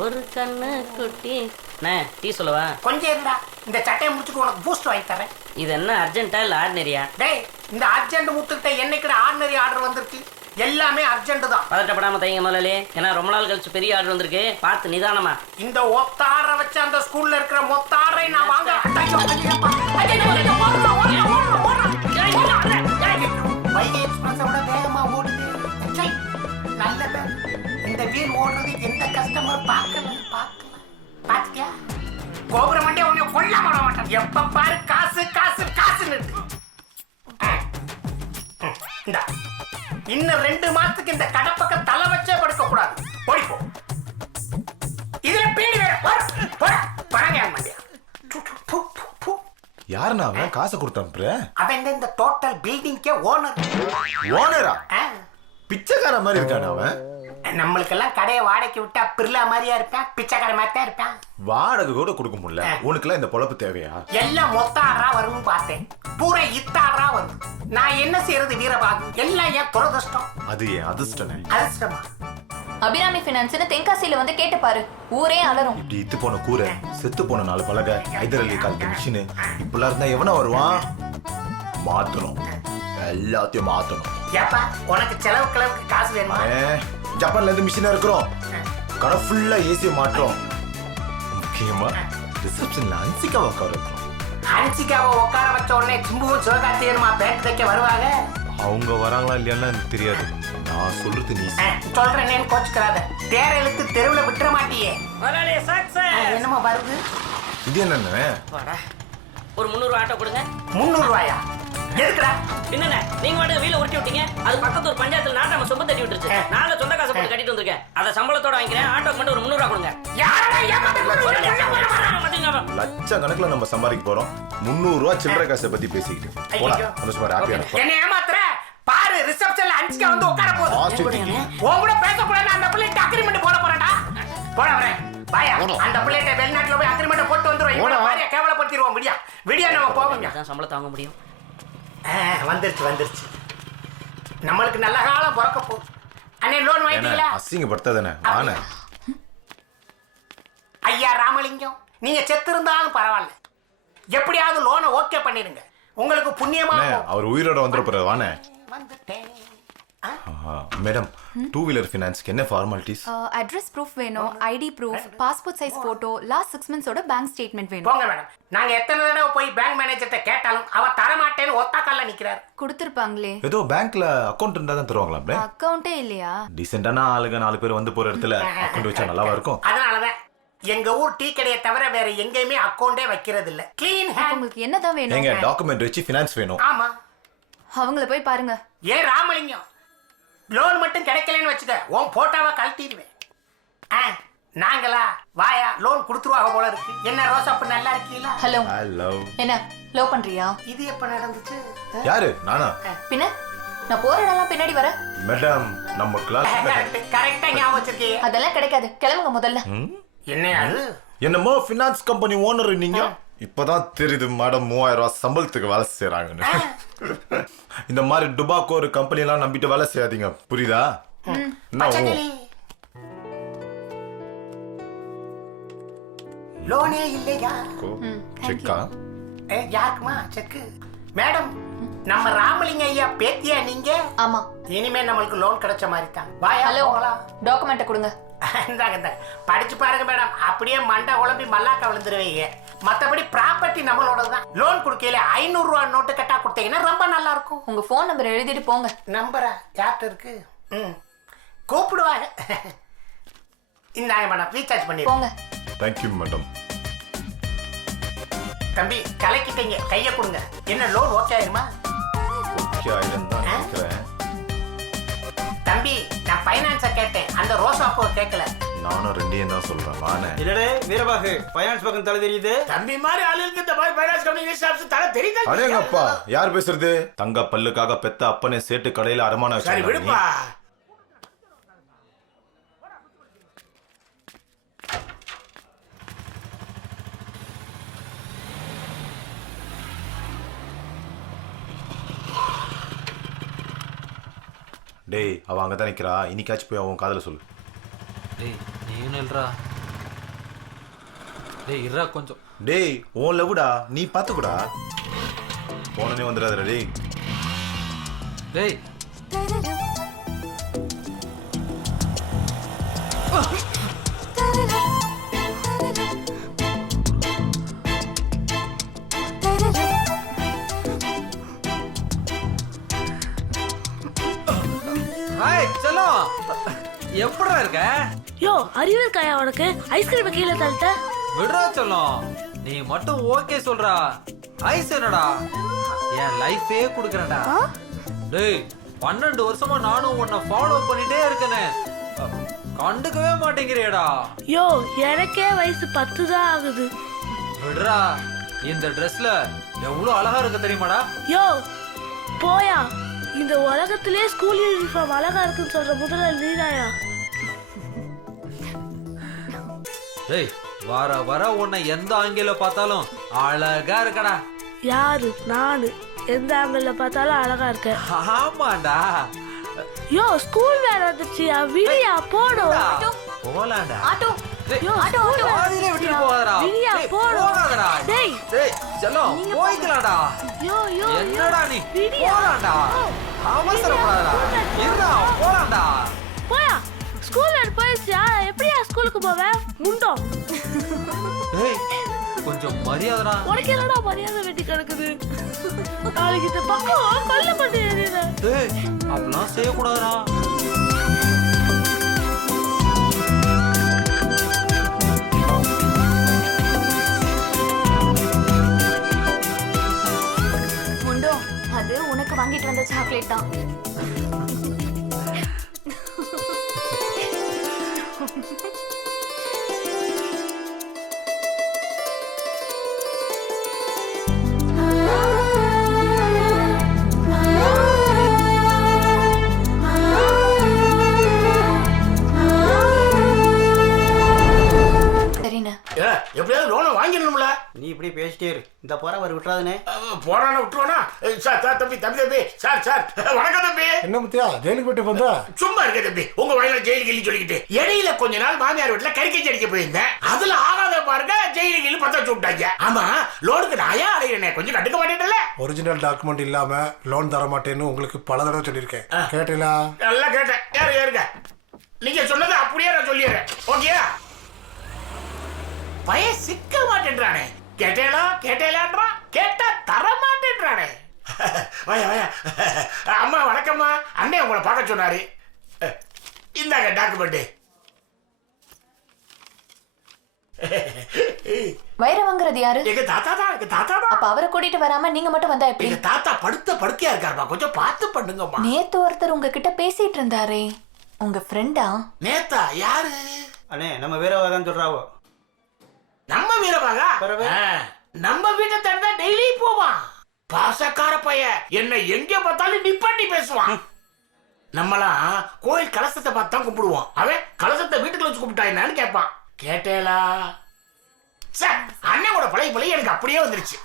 ஒரு கண்ணு குட்டி டீ சொல்லவா? கொஞ்சம் இருந்தா இந்த சட்டையை முடிச்சுட்டு உனக்கு பூஸ்ட் வாங்கி தரேன். இது என்ன அர்ஜென்ட்டா இல்ல ஆர்டினரியா? டேய் இந்த அர்ஜென்ட் முத்துக்கிட்ட என்னைக்கு ஆர்டினரி ஆர்டர் வந்திருக்கு? எல்லாமே அர்ஜென்ட் தான். பதட்டப்படாம தைங்க முதலாளி. ஏன்னா ரொம்ப நாள் கழிச்சு பெரிய ஆர்டர் வந்திருக்கு. பார்த்து நிதானமா. இந்த ஒத்தார வச்சு அந்த ஸ்கூல்ல இருக்கிற மொத்தாரை நான் வாங்க. வைகை எக்ஸ்பிரஸ் விட வேகமா ஓடுது. நல்ல பேர். இந்த வீல் ஓடுறது எந்த கஸ்டமர் பார்க்கல. பாத்தியா? கோபுரம் வண்டியை உன்னை கொல்ல போட மாட்டேன். எப்ப பாரு காசு காசு காசுன்னு. இந்தா இன்னும் 2 மாசத்துக்கு இந்த கடப்பக்கம் தலை வச்சே படுக்க கூடாது. ஓடிப்போ. இதுல பீடி வேற. பணங்க மண்டியா. யாருன்னா அவன்? காசை கொடுத்து அனுப்புற? அவன் இந்த டோட்டல் பில்டிங்கே ஓனர். ஓனரா? பிச்சைக்கார மாதிரி இருக்கான அவன். நம்மளுக்கெல்லாம் கடையை வாடகைக்கு விட்டா பிர்லா மாதிரியா இருப்பான். பிச்சைக்கார மாதிரி தான் இருப்பான். வாடகை கூட கொடுக்க முடியல. உனக்குலாம் இந்த பொழப்பு தேவையா? எல்லாம் மொத்த ஆறா வரும்னு பார்த்தேன். பூரா இத்தாறா வருது. நான் என்ன செய்யறது வீரபாகு? எல்லாம் ஏன் துரதிருஷ்டம். அது என் அதிர்ஷ்டனே. அதிர்ஷ்டமா? அபிராமி ஃபினான்ஸ்னு தென்காசியில வந்து கேட்டு பாரு. ஊரே அலரும். இப்படி இத்து போன கூரை, செத்து போன 4 பலகை, ஹைதர் அலி காலத்து மிஷினு இப்பெல்லாம் இருந்தா எவனா வருவான்? மாத்தணும். எல்லாத்தையும் மாத்தணும். ஏப்பா உனக்கு செலவுக்கு காசு வேணுமா? ஜப்பான்ல இருந்து மிஷினா இருக்கிறோம். கடை ஃபுல்லா ஏசியை மாற்றோம். முக்கியமா ரிசப்ஷன்ல ஹன்சிகாவை உட்கார வைக்கிறோம். ஹன்சிகாவை உட்கார வச்ச உடனே சிம்புவும் சிவகார்த்திகேயனுமா பேண்ட் தைக்க வருவாங்க. அவங்க வராங்களா இல்லையான்னு எனக்கு தெரியாது. நான் சொல்றது நீ சொல்றேன்னு கோச்சுக்கிறாத. தேர இழுத்து தெருவுல விட்டுற மாட்டியே. என்னமா வருது? இது என்னன்னு? ஒரு 300 ஆட்டோ கொடுங்க. 300 ரூபாயா? எதுக்குடா? என்னண்ணே நீங்க மட்டும் வீல உருட்டி விட்டீங்க. அது பக்கத்து ஒரு பஞ்சாயத்துல நாட்டாம சொம்ப தட்டி விட்டுருச்சு. நாங்க சொந்த காசை போட்டு கட்டிட்டு வந்திருக்கேன். அதை சம்பளத்தோட வாங்கிக்கிறேன். ஆட்டோக்கு மட்டும் ஒரு 300 ரூபா கொடுங்க. லட்சக்கணக்கில் நம்ம சம்பாதிக்க போறோம். 300 ரூபா சில்லறை காசை பத்தி பேசிக்கிட்டு போடா. என்ன ஏமாத்துற பாரு. ரிசப்ஷன்ல ஹன்சிகா வந்து உட்கார போகுது. உன் கூட பேசக்கூடாது. அந்த பிள்ளைக்கு அக்ரிமெண்ட் போட போறேன்டா. போட வரேன். பாயா அந்த பிள்ளைகிட்ட வெளிநாட்டுல போய் அக்ரிமெண்ட் போட்டு வந்துரும். இவ்வளவு மாதிரியா கேவலப்படுத்தி மாத்திடுவோம். விடியா விடியா நம்ம போவோம். அதான் சம்பளம் தாங்க முடியும். வந்துருச்சு. நம்மளுக்கு நல்ல காலம் பிறக்க போகுது. அண்ணே லோன் வாங்கிட்டீங்களா? அசிங்கப்படுத்தாதானே வானே. ஐயா ராமலிங்கம், நீங்க செத்து இருந்தாலும் பரவாயில்ல, எப்படியாவது லோனை ஓகே பண்ணிடுங்க. உங்களுக்கு புண்ணியமா அவர் உயிரோட வந்துருப்பாரு வானே. வந்துட்டேன். மேடம், 2 வீலர் ஃபினான்ஸ்க்கு என்ன ஃபார்மாலிட்டிஸ்? அட்ரஸ் ப்ரூஃப் வேணும், ID proof, passport size photo, last 6 months bank statement வேணும். போங்க மேடம். நாங்க எத்தனை தடவை போய் பேங்க் மேனேஜர்ட்ட கேட்டாலும் அவர் தர மாட்டேன்னு ஒத்தாக்கல்ல நிக்கிறார். கொடுத்துருப்பாங்களே. ஏதோ பேங்க்ல அக்கவுண்ட் இருந்தா தான் தருவாங்களா? அக்கவுண்டே இல்லையா? டீசென்டான ஆளுங்க 4 பேர் வந்து போற இடத்துல அக்கவுண்ட் வச்சா நல்லாவா இருக்கும்? அதனாலதான் எங்க ஊர் டீ கடையை தவிர வேற எங்கேயுமே அக்கவுண்டே வைக்கிறது இல்ல. Clean hand. உங்களுக்கு என்னதான் வேணும்? எங்க டாக்குமெண்ட் வச்சு ஃபினான்ஸ் வேணும். ஆமா. அவங்கள போய் பாருங்க. ஏன் ராமலிங்கம், லோன் மட்டும் கிடைக்கலன்னு வச்சுக்க, உன் போட்டோவை கழட்டிடுவேன். நாங்களா வாயா லோன் கொடுத்துருவாங்க போல இருக்கு. என்ன ரோசாப்பு நல்லா இருக்கீங்களா? Hello hello. என்ன லவ் பண்றியா? இது எப்ப நடந்துச்சு? யாரு? நானா? பின்ன நான் போற இடம்லாம் பின்னாடி வர. மேடம், நம்ம கிளாஸ் கரெக்டா ஞாபகம் வச்சிருக்கீங்க. அதெல்லாம் கிடைக்காது, கிளம்புங்க முதல்ல. என்ன அது? என்னமோ ஃபினான்ஸ் கம்பெனி ஓனர் நீங்க. இப்பதான் தெரியுது மேடம் 3000 ரூபாய் சம்பளத்துக்கு வேலை செய்யறாங்கன்னு. இந்த மாதிரி டுபாக்கோ ஒரு கம்பெனி எல்லாம் நம்பிட்டு வேலை செய்யாதீங்க, புரியுதா? லோனே இல்லையா? செக்கா? யாருக்குமா செக்கு? மேடம், நம்ம ராமலிங்க ஐயா பேத்தியா நீங்க? ஆமா. இனிமே நம்மளுக்கு லோன் கிடைச்ச மாதிரி தான். வாயா போகலாம். டாக்குமெண்ட்டை கொடுங்க. இந்தாங்க படிச்சு பாருங்க மேடம், அப்படியே மண்டை குழம்பி மல்லாக்க விழுந்துருவீங்க. மத்தபடி ப்ராப்பர்ட்டி நம்மளோட தான். லோன் கொடுக்கல 500 ரூபாய் நோட்டு கட்டா கொடுத்தீங்கன்னா ரொம்ப நல்லா இருக்கும். உங்க போன் நம்பர் எழுதிட்டு போங்க. நம்பரா யார்கிட்ட இருக்கு? கூப்பிடுவாங்க. இந்தாங்க மேடம், ரீசார்ஜ் பண்ணி போங்க. Thank you madam. தம்பி கலக்கிட்டீங்க, கையை கொடுங்க. என்ன லோன் ஓகே ஆயிருமா? ஓகே ஆயிடும் தான் நினைக்கிறேன். தம்பி, நான் ஃபைனான்ஸை கேட்டேன், அந்த ரோசாப்பூவை கேட்கல. நானும் 2 தான் சொல்றேன் வானே. இல்லடே வீரபாகு, ஃபைனான்ஸ் பக்கம் தலை தெரியுது. தம்பி மாதிரி ஆளுக்கு இந்த மாதிரி ஃபைனான்ஸ் கம்பெனி ஸ்டாஃப்ஸ் தலை தெரியுது. அடேங்கப்பா, யார் பேசுறது? தங்க பல்லுக்காக பெத்த அப்பனே சேட்டு கடையில அடமான சரி விடுப்பா. டேய், அவ அங்கதான் நிக்கிறா. இன்னைக்காச்சும் போய் அவன் காதல சொல்லு. டேய் நீயும் இல்லடா. டேய் இருடா கொஞ்சம். டேய் உன் லவ்டா, நீ பாத்துக்கூடா. போனே வந்துடாதடா டேய். டேய் ஹாய் செல்லோ, எப்படிடா இருக்க? யோ அறிவு இருக்காயா உனக்கு? ஐஸ்கிரீம் கீழே தள்ளிட்ட. விடுறா செல்லம், நீ மட்டும் ஓகே சொல்றா. ஐஸ் என்னடா, என் லைஃபே குடுக்கறேன்டா. டேய் 12 வருஷமா நானும் உன்னை ஃபாலோ பண்ணிட்டே இருக்கேனே, கண்டுக்கவே மாட்டேங்கிறியடா. யோ எனக்கே வயசு 10 தான் ஆகுது. விடுறா, இந்த ட்ரெஸ்ல எவ்வளவு அழகா இருக்க தெரியுமாடா? யோ போயா, இந்த உலகத்திலே ஸ்கூல் யூனிஃபார்ம் அழகா இருக்குன்னு சொல்ற முதல்ல நீதாயா? டேய் வர வர உன்னை எந்த ஆங்கில பார்த்தாலும் அழகா இருக்கடா. யாரு? நானு எந்த ஆங்கிள் பார்த்தாலும் அழகா இருக்க. ஆமாடா. யோ ஸ்கூல் வேற வந்துருச்சியா, விடியா போடும். போலாம்டா. ஆட்டோ டேய் ஆட்டோ ஆட்டோ பாதியிலே விட்டுட்டு போகாதடா. விடியா போடும். போகாதடா. டேய் டேய் செல்லம் போய்க்கலாம்டா. யோ யோ என்னடா நீ? விடியா போலாம்டா. அவசரப்படாதடா. இருடா போலாம்டா. போயா, ஸ்கூல் வேற போயிடுச்சா, எப்படியா ஸ்கூலுக்கு போவேன் முண்டோம்? டேய் கொஞ்சம் மரியாதைடா. உனக்கு என்னடா மரியாதை வெட்டி கிடக்குது? நாளைக்கு இந்த பக்கம் கொல்ல பண்ணி எறிகிறேன். டேய் அப்படிலாம் செய்யக்கூடாதுடா. முண்டோ, அது உனக்கு வாங்கிட்டு வந்த சாக்லேட் தான். எப்படியாவது லோனை வாங்கிடணும்ல. நீ இப்படி பேசி பேசிட்டே இரு. இந்த போற அவர் விட்டுறாதுனே. போறான விட்டுருவானா? சார் சார் தம்பி தம்பி தம்பி சார் சார் வணக்கம் தம்பி. என்ன முத்தியா ஜெயிலுக்கு போயிட்டு வந்தா? சும்மா இருக்க தம்பி, உங்க வயல ஜெயிலுக்கு இல்லி சொல்லிக்கிட்டு இடையில கொஞ்ச நாள் மாமியார் வீட்டுல கறிக்கச்சி அடிக்க போயிருந்தேன். அதுல ஆகாத பாருங்க ஜெயிலுக்கு இல்லி பத்த விட்டாங்க. ஆமா லோனுக்கு நாயா அடையிறேனே, கொஞ்சம் கண்டுக்க மாட்டேன்ல. ஒரிஜினல் டாக்குமெண்ட் இல்லாம லோன் தர மாட்டேன்னு உங்களுக்கு பல தடவை சொல்லியிருக்கேன். கேட்டீங்களா? நல்லா கேட்டேன். ஏறுங்க, நீங்க சொன்னது அப்படியே நான் சொல்லிடுறேன். ஓகே? பய சிக்க மாட்டேன்றானே. கேட்டேலா கேட்டேலான்றா, கேட்டா தர மாட்டேன்றானே. வயா வயா. அம்மா வணக்கம்மா. அண்ணே உங்களை பார்க்க சொன்னாரு. இந்தாங்க டாக்குமெண்ட். வயிறு வாங்குறது யாரு? எங்க தாத்தா தான், எங்க தாத்தா தான். அப்ப அவரை கூட்டிட்டு வராம நீங்க மட்டும் வந்தா எப்படி? எங்க தாத்தா படுக்கையா இருக்காருமா, கொஞ்சம் பார்த்து பண்ணுங்கம்மா. நேத்து ஒருத்தர் உங்ககிட்ட பேசிட்டு இருந்தாரே, உங்க ஃப்ரெண்டா? நேத்தா யாரு? அண்ணே நம்ம வீரவா தான் சொல்றாவோ. நம்ம வீரவாகா? நம்ம வீட்டை தந்தா டெய்லி போவான். பாசக்கார பையன், என்ன எங்க பார்த்தாலும் நிப்பாட்டி பேசுவான். நம்மளாம் கோயில் கலசத்தை பார்த்து தான் கும்பிடுவோம். அவன் கலசத்தை வீட்டுக்குள்ள வச்சு கும்பிட்டா என்னன்னு கேட்பான். கேட்டேலா? சார் அண்ணன் கூட பழைய எனக்கு அப்படியே வந்துருச்சு.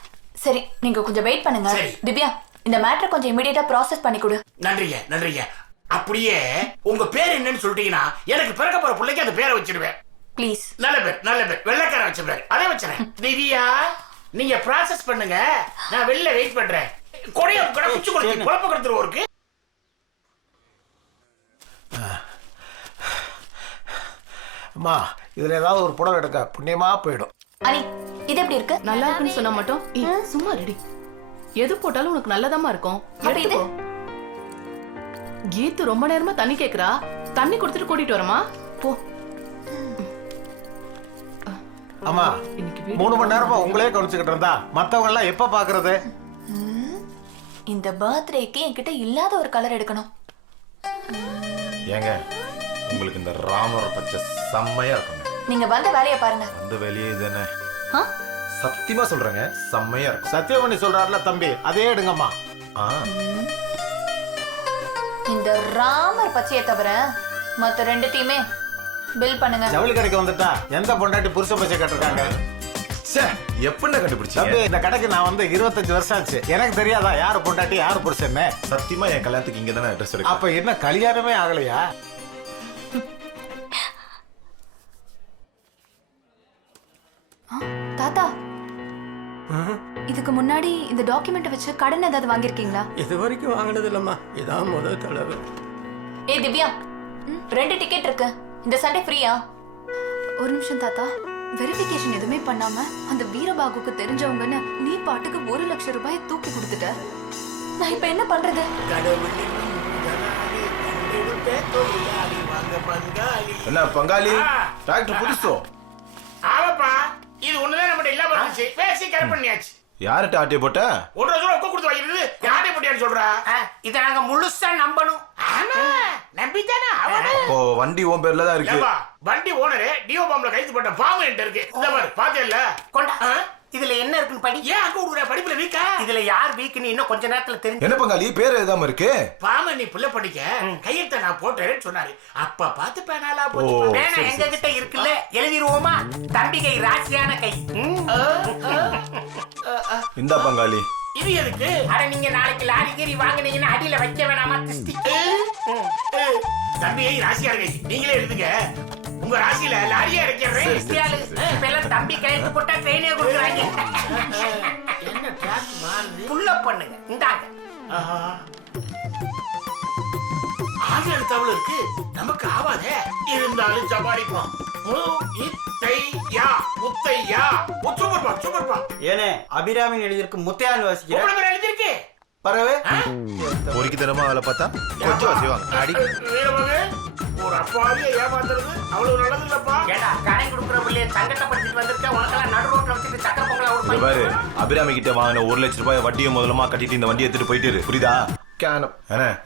சரி நீங்க கொஞ்சம் வெயிட் பண்ணுங்க. சரி. திவ்யா இந்த மேட்டரை கொஞ்சம் இமிடியேட்டா ப்ராசஸ் பண்ணி கொடு. நன்றிங்க நன்றிங்க. அப்படியே உங்க பேர் என்னன்னு சொல்லிட்டீங்கன்னா எனக்கு பிறக்க போற பிள்ளைக்கு அந்த பேரை வச்சிருவேன். ப்ளீஸ். நல்ல பேர் வெள்ளைக்கார வச்சிருப்பாரு, அதே வச்சுறேன். திவ்யா நீங்க ப்ராசஸ் பண்ணுங்க, நான் வெளில வெயிட் பண்றேன். கொடையை குச்சி கொடுத்து குழப்ப கொடுத்துருவோருக்கு. அம்மா இதுல ஏதாவது ஒரு புடவை எடுக்க புண்ணியமா போயிடும். அனி இது எப்படி இருக்கு? நல்லா இருக்குன்னு சொன்னா மட்டும் சும்மா ரெடி. எது போட்டாலும் உனக்கு நல்லதாமா இருக்கும். இது கீத்து ரொம்ப நேரமா தண்ணி கேக்குறா, தண்ணி கொடுத்துட்டு கூட்டிட்டு வரமா போ. அம்மா 3 மணி நேரமா உங்களே கவனிச்சுக்கிட்டு இருந்தா மத்தவங்க எல்லாம் எப்ப பாக்குறது? இந்த பர்த்டேக்கு என்கிட்ட இல்லாத ஒரு கலர் எடுக்கணும். ஏங்க உங்களுக்கு இந்த ராமர் பச்சை செம்மையா இருக்குங்க. நீங்க வந்த வேலையை பாருங்க. அந்த வேலையே இதுதானே. ஆ? சத்தியமா சொல்றேங்க செம்மையா இருக்கும். சத்தியம் பண்ணி சொல்றாருல தம்பி, அதே எடுங்கம்மா. இந்த ராமர் பச்சையை தவிர மத்த ரெண்டுத்தையுமே பில் பண்ணுங்க. ஜவுளி கடைக்கு வந்துட்டா எந்த பொண்டாட்டி புருஷ பச்சை கட்டிருக்காங்க? எப்படின்னா கண்டுபிடிச்சீங்க? தம்பி இந்த கடைக்கு நான் வந்து 25 வருஷம் ஆச்சு. எனக்கு தெரியாதா யாரு பொண்டாட்டி யாரு புருஷன்னு? சத்தியமா என் கல்யாணத்துக்கு இங்க தானே ட்ரெஸ் எடுக்க. அப்ப என்ன கல்யாணமே ஆகலையா? தாத்தா இதுக்கு முன்னாடி இந்த டாக்குமெண்ட் வச்சு கடன் ஏதாவது வாங்கிருக்கீங்களா? இது வரைக்கும் வாங்கினது இல்லம்மா, இதான் முதல் தடவை. ஏய் திவ்யா 2 டிக்கெட் இருக்கு, இந்த சண்டே ஃப்ரீயா? ஒரு நிமிஷம் தாத்தா, வெரிஃபிகேஷன் எதுவுமே பண்ணாம அந்த வீரபாகுக்கு தெரிஞ்சவங்கன்னு நீ பாட்டுக்கு 1 லட்சம் ரூபாய் தூக்கி கொடுத்துட்ட. நான் இப்ப என்ன பண்றது? என்ன பங்காளி டாக்டர் புதுசோ? ஆமாப்பா, இது ஒண்ணுதான் நம்மகிட்ட இல்லாம இருந்துச்சு. பேசி கரெக்ட் பண்ணியாச்சு. யார்கிட்ட ஆட்டிய போட்ட? 1 லட்சம் ரூபாய் கொடுத்து வாங்கிருது. யார்கிட்ட போட்டியான்னு சொல்றா? இதை நாங்க முழுசா நம்பணும். ஆமா நம்பித்தானே அவனே. இப்போ வண்டி உன் பேர்ல தான் இருக்கு. வண்டி ஓனரு டிஓ பாம்ல கைது போட்ட ஃபார்ம் என்கிட்ட இருக்கு. இந்த பாரு பாத்தேல்ல. கொண்டா. இதுல என்ன இருக்குன்னு படி. ஏன் அங்க விடுற படிப்புல வீக்கா? இதுல யார் வீக்குன்னு இன்னும் கொஞ்ச நேரத்துல தெரிஞ்சு. என்ன பங்காளி பேர் ஏதாம இருக்கு? பாம நீ புள்ள படிக்க கையெழுத்த நான் போட்டேன்னு சொன்னாரு. அப்ப பாத்து பேனாலா போச்சு. பேனா எங்க கிட்ட இருக்குல்ல, எழுதிருவோமா? தம்பிகை ராசியான கை. இந்த பங்காளி இது எதுக்கு? அட நீங்க நாளைக்கு லாரி கேரி வாங்குனீங்கன்னா அடியில வைக்க வேணாமா திஸ்தி? தம்பிகை ராசியான கை நீங்களே எழுதுங்க. உங்க ராசியில லாரியா இருக்கிறேன். இப்பெல்லாம் தம்பி கையெழுத்து போட்டா ட்ரெயினே கொடுக்குறாங்க. என்ன டிராக் மாறுது? புள்ள பண்ணுங்க இந்தாங்க. ஆதி எழுத்தாவில் இருக்கு, நமக்கு ஆவாதே. இருந்தாலும் சமாளிப்போம். முத்தையா சூப்பர்பா சூப்பர்பா. ஏனே அபிராமின் எழுதிருக்கு முத்தையான்னு வாசிக்கிறேன். எழுதிருக்கு பரவே பொறுக்கி தரமா வேலை பார்த்தா கொஞ்சம் வசிவாங்க அடி. ஒரு அப்பாவிய ஏமாத்துறது அவ்வளவு நல்லது இல்லப்பா. ஏடா கடை கொடுக்குற பிள்ளைய சங்கடப்படுத்திட்டு வந்திருக்க, உனக்கெல்லாம் நடு ரோட்ல வச்சுட்டு சக்கர பொங்கலா ஒரு பாரு அபிராமி கிட்ட வாங்கின 1 லட்சம் ரூபாய் வட்டியை முதலமா கட்டிட்டு இந்த வண்டி எடுத்துட்டு போயிட்டு புரியுதா?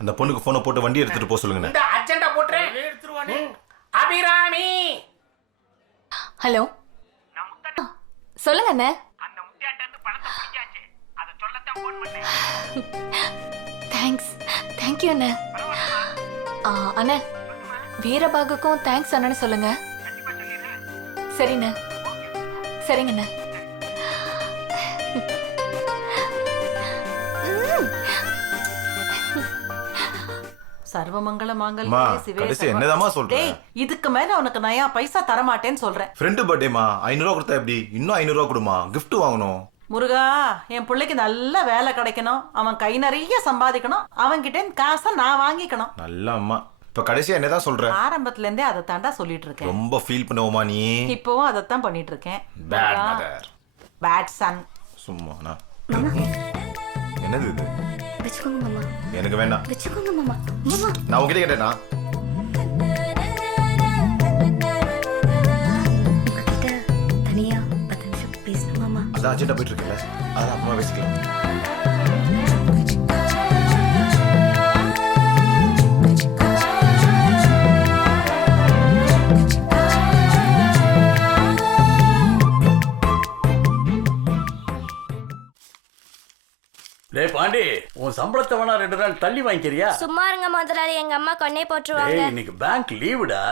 அந்த பொண்ணுக்கு போனை போட்டு வண்டி எடுத்துட்டு போக சொல்லுங்க. இந்த அர்ஜென்டா போட்றேன் எடுத்துருவானே. அபிராமி ஹலோ சொல்லுங்க அண்ணே. அந்த முத்தியாட்ட இருந்து பணத்தை பிடிச்சாச்சு, அத சொல்லத்தான் ஃபோன் பண்ணேன். தேங்க்யூ அண்ணே. அண்ணே வீரபாகுக்கும் தேங்க்ஸ் அண்ணன்னு சொல்லுங்க. சரிண்ணே. சரிங்கண்ணே. சர்வமங்கல அம்மா, மாங்கல்யே சிவே கடைசி சர்வ- என்னதாம்மா சொல்ற? டேய், இதுக்கு மேல உனக்கு நயா பைசா தர மாட்டேன்னு சொல்றேன். ஃப்ரெண்டு பர்த்டேமா 500 ரூபா கொடுத்தா எப்படி? இன்னும் 500 ரூபா கொடுமா, gift வாங்கணும். முருகா, என் பிள்ளைக்கு நல்ல வேலை கிடைக்கணும், அவன் கை நிறைய சம்பாதிக்கணும், அவன்கிட்ட காசை நான் வாங்கிக்கணும். நல்ல அம்மா. இப்ப கடைசியா என்னதான் சொல்ற? ஆரம்பத்துல இருந்தே அதை தாண்டா சொல்லிட்டு இருக்கேன். ரொம்ப ஃபீல் பண்ணுவோமா நீ? இப்பவும் அதைத்தான் பண்ணிட்டு இருக்கேன். Bad mother. Bad son. சும்மாண்ணா. என்னது இது? வச்சுக்கோங்க மாமா. எனக்கு வேண்டாம். வச்சுக்கோங்க மாமா. மாமா நான் உங்ககிட்ட கேட்டேனா? உங்ககிட்ட தனியா 10 நிமிஷம் பேசணும் மாமா. அதான் அர்ஜென்ட்டா போயிட்டு இருக்கல, அதான் அப்புறமா பேசிக்கலாம். டேய் பாண்டி, உன் சம்பளத்தை வேணா 2 நாள் தள்ளி வாங்கிக்கிறியா? சும்மா இருங்க முதலாளி, எங்க அம்மா கொன்னே போட்டுருவாங்க. டேய், இன்னைக்கு பேங்க் லீவுடா.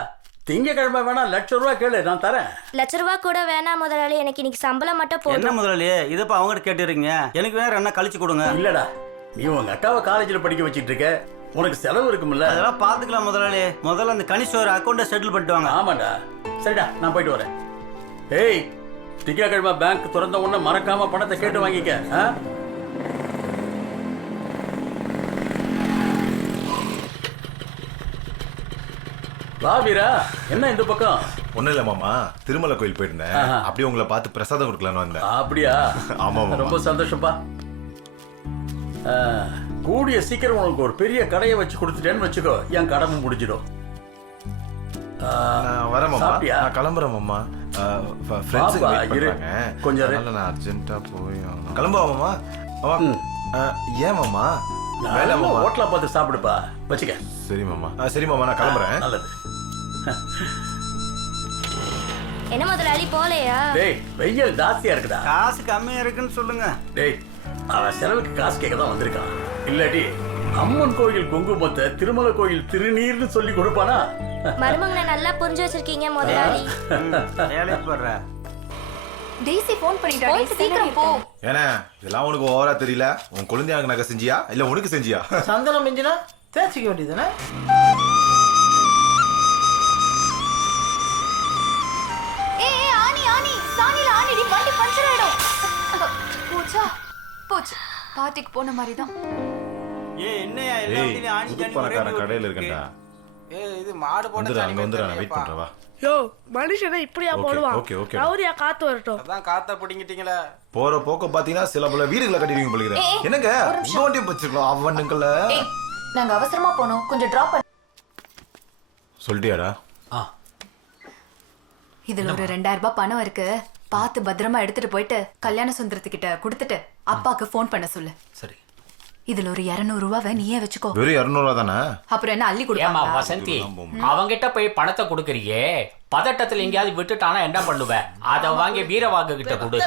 திங்கக்கிழமை வேணா 1,00,000 ரூபாய் கேளு, நான் தரேன். 1,00,000 ரூபாய் கூட வேணாம் முதலாளி, எனக்கு இன்னைக்கு சம்பளம் மட்டும் போதும். என்ன முதலாளி இதப்ப அவங்ககிட்ட கேட்டுறீங்க? எனக்கு வேற என்ன கழிச்சு கொடுங்க. இல்லடா, நீ உங்க அக்காவை காலேஜில் படிக்க வச்சிட்டு இருக்க, உனக்கு செலவு இருக்கும்ல. அதெல்லாம் பாத்துக்கலாம் முதலாளி. முதல்ல அந்த கனிஷ்வர் அக்கௌண்ட்டை செட்டில் பண்ணிட்டு வாங்க. ஆமாடா. சரிடா, நான் போயிட்டு வரேன். ஏய், திங்கக்கிழமை பேங்க் திறந்த உடனே மறக்காம பணத்தை கேட்டு வாங்கிக்க. ஆ? வா வீரா, என்ன இந்த பக்கம்? ஒண்ணும் இல்ல மாமா, திருமலை கோயில் போயிருந்தேன். அப்படியே உங்களை பார்த்து பிரசாதம் கொடுக்கலான்னு வந்தேன். அப்படியா? ஆமா மாமா. ரொம்ப சந்தோஷப்பா. கூடிய சீக்கிரம் உனக்கு ஒரு பெரிய கடையை வச்சு கொடுத்துட்டேன்னு வச்சுக்கோ, என் கடமும் முடிஞ்சிடும். நான் வரேன் மாமா. சாப்பிட்டியா? நான் கிளம்புறேன் மாமா. ஃப்ரெண்ட்ஸ் பாப்பா, வெயிட் இரு. பண்றாங்க. கொஞ்சம் இரு. அதனால நான் அர்ஜென்ட்டா போய் ஆகணும். கிளம்புவா மாமா? மாமா. ஏன் மாமா? வேலை மாமா. ஹோட்டலா பார்த்து சாப்பிடுப்பா, வச்சுக்க. சரி மாமா. சரி மாமா, நான் கிளம்புறேன். நல்லது. என்ன முதலாளி போலையா? டேய், வெயில் ஜாஸ்தியா இருக்குடா. காசு கம்மியா இருக்குன்னு சொல்லுங்க. டேய், அவன் செலவுக்கு காசு கேட்க தான் வந்திருக்கான். இல்லாட்டி அம்மன் கோயில் குங்குமத்தை திருமலை கோயில் திருநீர்னு சொல்லி கொடுப்பானா? மருமகனை நல்லா புரிஞ்சு வச்சிருக்கீங்க முதலாளி. வேலைக்கு போடுற. டெய்ஸி ஃபோன் பண்ணிட்டாடி, சீக்கிரம் போ. ஏன்னா இதெல்லாம் உனக்கு ஓவரா தெரியல? உன் குழந்தையாக நகை செஞ்சியா இல்ல உனக்கு செஞ்சியா? சந்தனம் மிஞ்சினா தேய்ச்சிக்க வேண்டியதுதானே? ஏய் ஆனி ஆனி, சாணில ஆனிடி, வண்டி பஞ்சர் ஆயிடும். போச்சா? போச்சு. பார்ட்டிக்கு போன மாதிரி தான். ஏய் என்னையா எல்லா ஏய், வண்டியிலும் ஆணி புது ஜானி பணக்காரன் ஒரே கடையில இருக்கேன்டா. ஏய் இது மாடு போட்ட வந்துரு, சாணி அங்க வந்துரு, நான் மாதிரி வெயிட் பண்றேன் வா. யோ மனுஷனை இப்படியா ஓகே, போடுவான்? Okay, okay. ரவுடியா காத்து வரட்டும். அதான் காத்த பிடிங்கிட்டீங்களே. போற போக்க பாத்தீங்கன்னா சில பல வீடுகளை கட்டிடுவீங்க போல இருக்குது. ஏய், என்னங்க ஒரு நிமிஷம். உங்க வண்டியை வச்சிருக்கலாம் அவனுங்கள. ஏய், நாங்க அவசரமா போனோம், கொஞ்சம் டிராப் பண்ணு. சொல்லிட்டியாடா? இதுல ஒரு 2000 ரூபாய் பணம் இருக்கு, பார்த்து பத்திரமா எடுத்துட்டு போயிட்டு கல்யாண சுந்தரத்துக்கிட்ட கொடுத்துட்டு அப்பாக்கு ஃபோன் பண்ண சொல்லு. சரி. இதுல ஒரு 200 ரூபாவை நீயே வச்சுக்கோ. வெறும் 200 ரூபா தானே? அப்புறம் என்ன அள்ளி ஏமா கொடுப்பாங்க? வசந்தி, அவங்கிட்ட போய் பணத்தை கொடுக்கறியே, பதட்டத்துல எங்கேயாவது விட்டுட்டானா என்ன பண்ணுவ? அத வாங்கி வீரவாகு கிட்ட கொடு.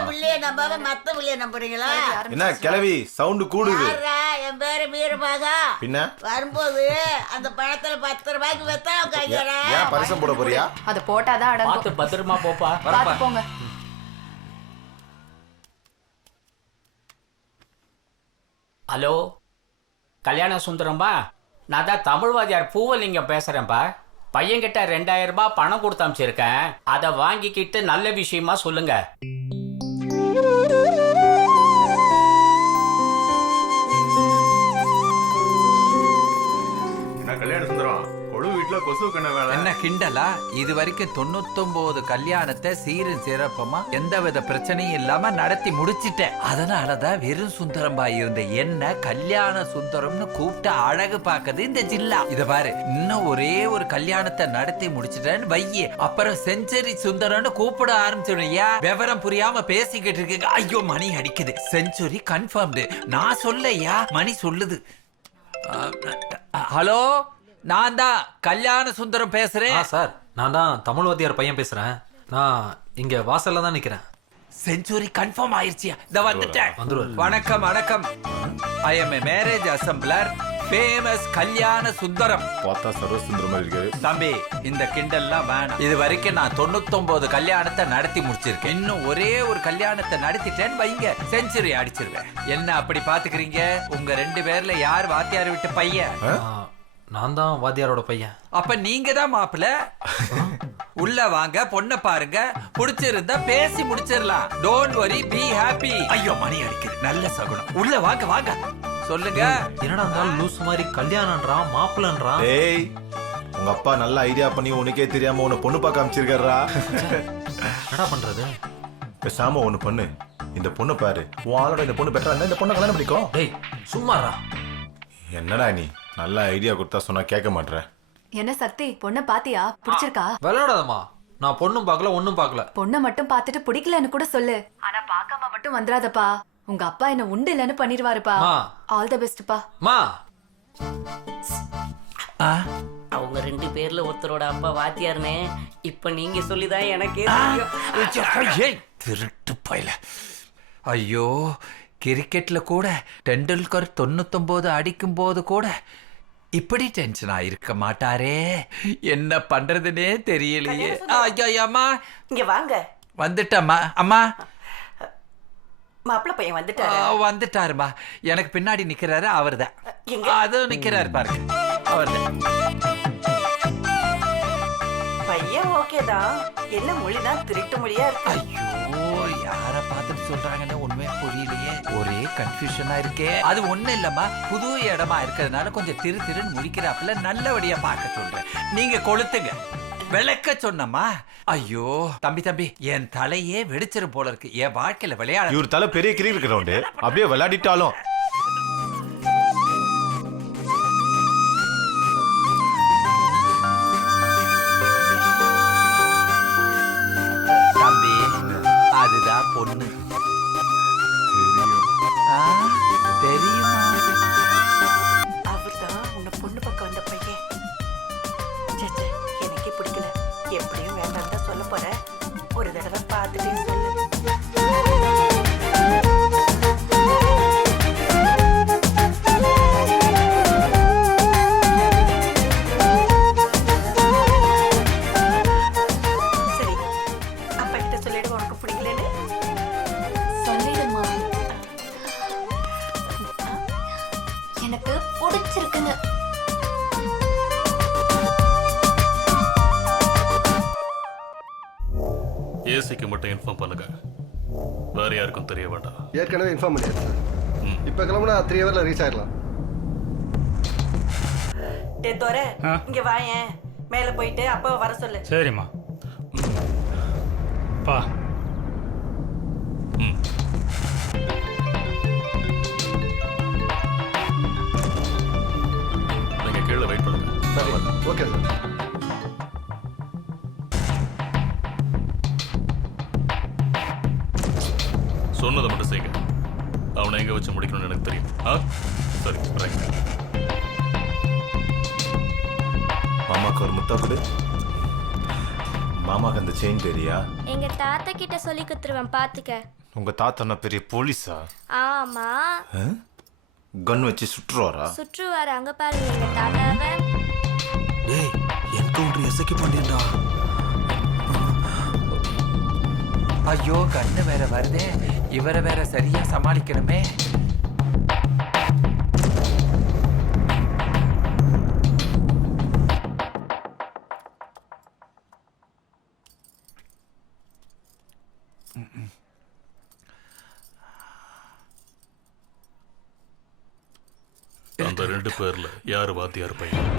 நம்பாம மத்த புள்ளைய நம்புறீங்களா? என்ன கிளவி சவுண்ட் கூடுது? என் பேரு வீரபாகா. பின்ன வரும்போது அந்த பழத்துல 10 ரூபாய்க்கு வெத்தம் கையறேன். ஏன் பரிசம் போட போறியா? அத போட்டாதான் பார்த்து அடங்கும். பத்திரமா போப்பா. பார்த்து போங்க. ஹலோ, கல்யாண சுந்தரம்பா, நான் தான் தமிழ்வாதியார் பூவலிங்கம் பேசுறேன்பா. பையன்கிட்ட 2000 ரூபாய் பணம் கொடுத்து அனுப்பிச்சிருக்கேன், அதை வாங்கிக்கிட்டு நல்ல விஷயமா சொல்லுங்க. என்ன கல்யாண சுந்தரம், கொழு வீட்டுல கொசு கண்ண வேலை என்ன கிண்டலா? இது வரைக்கும் 99 கல்யாணத்தை சீரும் சிறப்பமா எந்தவித பிரச்சனையும் இல்லாம நடத்தி முடிச்சிட்டேன். அதனாலதான் வெறும் சுந்தரம்பா இருந்த என்ன கல்யாண சுந்தரம்னு கூப்பிட்டு அழகு பார்க்கது இந்த ஜில்லா. இத பாரு, இன்னும் ஒரே ஒரு கல்யாணத்தை நடத்தி முடிச்சிட்டேன்னு வையே, அப்புறம் செஞ்சுரி சுந்தரம்னு கூப்பிட ஆரம்பிச்சிடுயா. விவரம் புரியாம பேசிக்கிட்டு இருக்கு. ஐயோ மணி அடிக்குது. Century confirmed. நான் சொல்லையா, மணி சொல்லுது. ஹலோ, நான் தான் கல்யாண சுந்தரம் பேசுறேன். சார், நான் தான் தமிழ்வாதியார் பையன் பேசுறேன். நான் இங்க வாசல்ல தான் நிக்கிறேன். செஞ்சுரி கன்ஃபார்ம் ஆயிருச்சியா? இத வந்துட்டேன். வந்துருவாரு. வணக்கம் வணக்கம். I am a marriage assembler, famous Kalyana Sundaram. பார்த்தா சர்வ சுந்தரமா இருக்கு. தம்பி, இந்த கிண்டல்லாம் வேணாம். இது வரைக்கும் நான் 99 கல்யாணத்தை நடத்தி முடிச்சிருக்கேன். இன்னும் ஒரே ஒரு கல்யாணத்தை நடத்திட்டேன்னு வைங்க, செஞ்சுரி அடிச்சிருவேன். என்ன அப்படி பாத்துக்கிறீங்க? உங்க 2 பேர்ல யார் வாத்தியார் விட்டு பையன்? நான் தான் வாத்தியாரோட பையன். அப்ப நீங்க தான் மாப்பிள்ள. உள்ள வாங்க, பொண்ணை பாருங்க, பிடிச்சிருந்தா பேசி முடிச்சிடலாம். Don't worry, be happy. ஐயோ மணி அடிக்குது, நல்ல சகுனம். உள்ள வாங்க வாங்க, சொல்லுங்க. என்னடா இருந்தாலும் லூஸ் மாதிரி கல்யாணம்ன்றான், மாப்பிள்ளன்றான். ஏய், உங்க அப்பா நல்ல ஐடியா பண்ணி உனக்கே தெரியாம உன்னை பொண்ணு பார்க்க அமைச்சிருக்காரா? என்னடா பண்றது? பேசாம ஒண்ணு பண்ணு, இந்த பொண்ணு பாரு. உன் ஆளோட இந்த பொண்ணு பெட்டரா இருந்தா இந்த பொண்ணை கல்யாணம் பண்ணிக்கோ. டேய் சும்மாடா. என்னடா நீ நல்ல ஐடியா கொடுத்தா சொன்னா கேட்க மாட்ற. என்ன சக்தி, பொண்ணை பாத்தியா? பிடிச்சிருக்கா? விளையாடாதம்மா. நான் பொண்ணும் பார்க்கல, ஒன்னும் பார்க்கல. பொண்ணை மட்டும் பார்த்துட்டு பிடிக்கலன்னு கூட சொல்லு. ஆனா பார்க்காம மட்டும் வந்துடாதப்பா. உங்க அப்பா என்ன உண்டு இல்லன்னு பண்ணிடுவாருப்பா. All the பெஸ்ட்ப்பா. மா, அவங்க 2 பேர்ல ஒருத்தரோட அப்பா வாத்தியார்னே இப்ப நீங்க சொல்லிதான் எனக்கே தெரியும். திருட்டு பையல. ஐயோ, கிரிக்கெட்ல கூட டெண்டுல்கர் 99 அடிக்கும் போது கூட இப்படி டென்ஷன் ஆயிருக்க மாட்டாரே. என்ன பண்றதுன்னே தெரியலையே. ஐயா அம்மா, இங்க வாங்க. வந்துட்டம்மா. அம்மா, மாப்பிள்ள பையன் வந்துட்டாரு. வந்துட்டாருமா. எனக்கு பின்னாடி நிக்கிறாரு, அவர்தான். அது நிக்கிறாரு பாருங்க, அவர்தான். பையன் ஓகேதான். என்ன மொழிதான் திருட்டு மொழியா இருக்கு. ஐயோ, யார பார்த்துட்டு சொல்றாங்கன்னு உண்மையா புரியலையே. ஒரே கன்ஃபியூஷனா இருக்கே. அது ஒண்ணு இல்லம்மா, புது இடமா இருக்கிறதுனால கொஞ்சம் திருன்னு முடிக்கிறாப்புல. நல்லபடியா பார்க்க சொல்றேன். நீங்க கொளுத்துங்க, விளக்க சொன்னம்மா. ஐயோ தம்பி, என் தலையே வெடிச்சிரும் போல இருக்கு. என் வாழ்க்கையில விளையாட இவர் தலை பெரிய கிரிக்கெட் கிரவுண்டு, அப்படியே விளையாடிட்டாலும் தம்பி, அதுதான் பொண்ணு. தெரியுமா? அவர்தான் உன்னை பொண்ணு பக்கம் வந்த பையன். எனக்கே பிடிக்கல. எப்படியும் வேண்டாம் தான் சொல்ல போறேன். ஒரு தடவை பார்த்துட்டே சொல்லு. சரி, அப்பா கிட்ட சொல்லிடு உனக்கு பிடிக்கலன்னு. சொல்லிடுமா, எனக்கு பிடிச்சிருக்குன்னு. ஏசிக்கு மட்டும் இன்ஃபார்ம் பண்ணுங்க, வேற யாருக்கும் தெரிய வேண்டாம். ஏற்கனவே இன்ஃபார்ம் பண்ணியாச்சு. இப்போ கிளம்புனா 3 ஹவர்ல ரீச் ஆயிடலாம். தோர இங்க வாயேன். மேல போயிட்டு அப்பாவை வர சொல்லு. சரிம்மா. பா, நீங்க கீழே வெயிட் பண்ணுங்க. Okay sir. சொன்னதை மட்டும் செய்யுங்க. அவனை எங்க வச்சு முடிக்கணும்னு எனக்கு தெரியும். சரி, ரைட். மாமாக்கு ஒரு முத்தா கொடு. மாமாக்கு அந்த செயின் தெரியா? எங்க தாத்தா கிட்ட சொல்லி குத்துருவேன், பாத்துக்க. உங்க தாத்தா பெரிய போலீஸா? ஆமா. கன் வச்சு சுற்றுவாரா? சுற்றுவாரு. அங்க பாருங்க எங்க தாத்தாவை. டேய், என்கவுண்டர் எசக்கி பண்ணிட்டா. ஐயோ, கண்ணு வேற வருதே. இவரை வேற சரியா சமாளிக்கணுமே. அந்த 2 பேர்ல யாரு வாத்தியார் பையன்?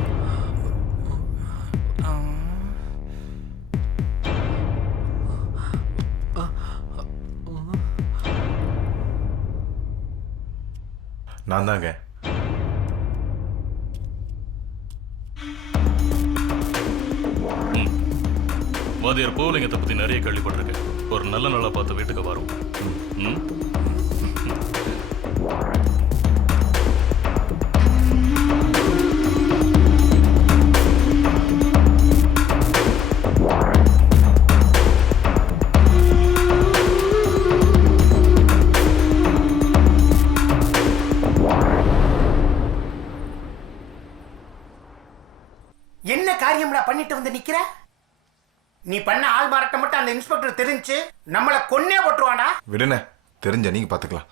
நான் தாங்க. வாத்தியார் பூலிங்கத்தை பத்தி நிறைய கேள்விப்பட்டிருக்கேன். ஒரு நல்ல நாளா பார்த்து வீட்டுக்கு வரும். என்ன காரியம்டா பண்ணிட்டு வந்து நிக்கிற? நீ பண்ண ஆள் மாறாட்டம் மட்டும் அந்த இன்ஸ்பெக்டர் தெரிஞ்சு நம்மள கொன்னே போட்டுருவானா? விடுனே, தெரிஞ்ச நீங்க பாத்துக்கலாம்.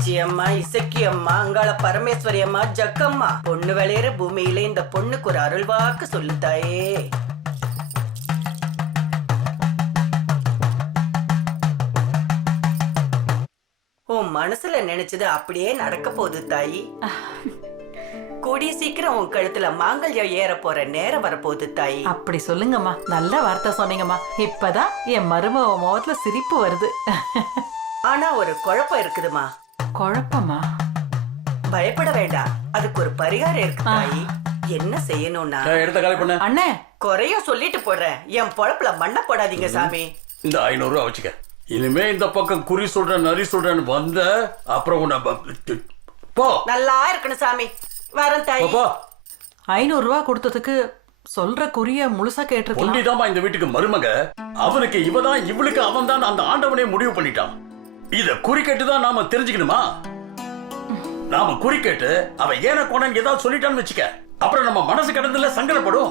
பேச்சி அம்மா, இசக்கி அம்மா, அங்காள பரமேஸ்வரி அம்மா, ஜக்கம்மா, பொண்ணு விளையிற பூமியில இந்த பொண்ணுக்கு ஒரு அருள்வாக்கு சொல்லு தாயே. உன் மனசுல நினைச்சது அப்படியே நடக்க போகுது தாயி. கூடிய சீக்கிரம் உன் கழுத்துல மாங்கல்யம் ஏற போற நேரம் வரப்போகுது தாயி. அப்படி சொல்லுங்கம்மா, நல்ல வார்த்தை சொன்னீங்கம்மா. இப்பதான் என் மருமக முகத்துல சிரிப்பு வருது. ஆனா ஒரு குழப்பம் இருக்குதுமா. குழப்பமா? பயப்பட வேண்டாம், அதுக்கு ஒரு பரிகாரம் இருக்கு தாயி. என்ன செய்யணும்னா எடுத்த காலை பண்ண அண்ணே, குறைய சொல்லிட்டு போடுறேன். என் பொழப்புல மண்ணை போடாதீங்க சாமி. இந்த 500 ரூபா வச்சுக்க. இனிமே இந்த பக்கம் குறி சொல்றேன் நரி சொல்றேன்னு வந்த அப்புறம் உன்னை போ. நல்லா இருக்கணும் சாமி. வரேன் தாயி. 500 ரூபா கொடுத்ததுக்கு சொல்ற குறிய முழுசா கேட்டிருக்கலாம். ஒண்டிதாமா இந்த வீட்டுக்கு மருமக. அவனுக்கு இவதான், இவளுக்கு அவன் தான் அந்த ஆண்டவனே முடிவு பண்ணிட்டான். இத குறி கேட்டுதான் நாம தெரிஞ்சுக்கணுமா? நாம குறி கேட்டு அவன் ஏன கொண்டான்னு ஏதாவது சொல்லிட்டான்னு வச்சுக்க, அப்புறம் நம்ம மனசு கடந்துல சங்கடப்படும்.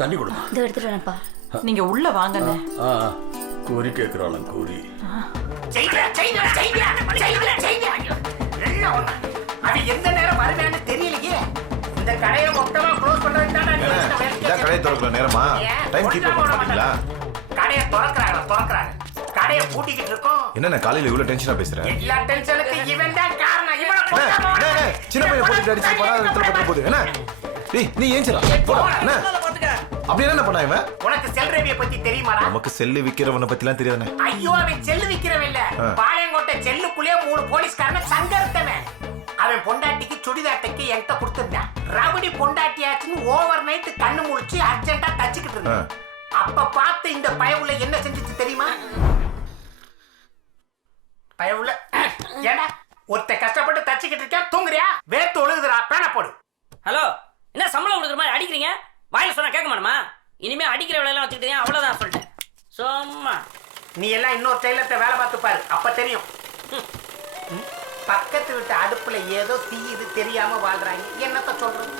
தண்ணி கொடுமா. இது எடுத்துட்டு வரேன்ப்பா. நீங்க உள்ள வாங்கண்ணே. குறி கேட்கிறாள் குறி. அது எந்த நேரம் வருவேன்னு தெரியலையே. இந்த கடையை மொத்தமா க்ளோஸ் பண்றதுக்கு கடையை திறக்கிற நேரமா? டைம் கீப் பண்ணீங்களா? கடையை திறக்கறாங்க. கடையை பூட்டிக்கிட்டு இருக்கோம். என்ன காலையில இவ்வளவு டென்ஷனா பேசுற? எல்லா டென்ஷனுக்கு இவன் தான் காரணம். சின்ன பையன் போட்டு அடிச்சு போறாத இடத்துல பத்த போகுது. என்ன டேய், நீ ஏஞ்சிரா போடா. என்ன அப்படி என்ன பண்ணா இவன்? உனக்கு செல்ரவியை பத்தி தெரியுமாடா? நமக்கு செல்லு விக்கிறவனை பத்திலாம் தெரியாதுனே. ஐயோ, அவன் செல்லு விக்கிறவன் இல்ல. பாளையங்கோட்டை செல்லுக்குள்ளே 3 போலீஸ்காரன சங்கர்த்தவன். அவன் பொண்டாட்டிக்கு சுடிதாட்டைக்கு என்கிட்ட கொடுத்திருந்தான். ரவுடி பொண்டாட்டியாச்சுன்னு ஓவர் நைட் கண்ணு முழிச்சு அர்ஜென்ட்டா தச்சுக்கிட்டு இருந்தான். அப்ப பார்த்து இந்த பயவுல என்ன செஞ்சுச்சு தெரியுமா? பயவுல ஏடா ஒருத்த கஷ்டப்பட்டு தச்சுக்கிட்டு இருக்கா, தூங்குறியா? வேர்த்து ஒழுகுதுடா, பேன போடு. ஹலோ, என்ன சம்பளம் கொடுக்குற மாதிரி அடிக்கிறீங்க? வாயில சொன்னா கேட்க மாட்டோமா? இனிமே அடிக்கிற வேலையெல்லாம் வச்சுக்கிட்டீங்க, அவ்வளவுதான் சொல்லிட்டேன். சும்மா நீ எல்லாம் இன்னொரு டெய்லர்ட்ட வேலை பார்த்து பாரு, அப்ப தெரியும். பக்கத்து வீட்டு அடுப்புல ஏதோ தீயுது தெரியாம வாழ்றாங்க. என்னத்த சொல்றது?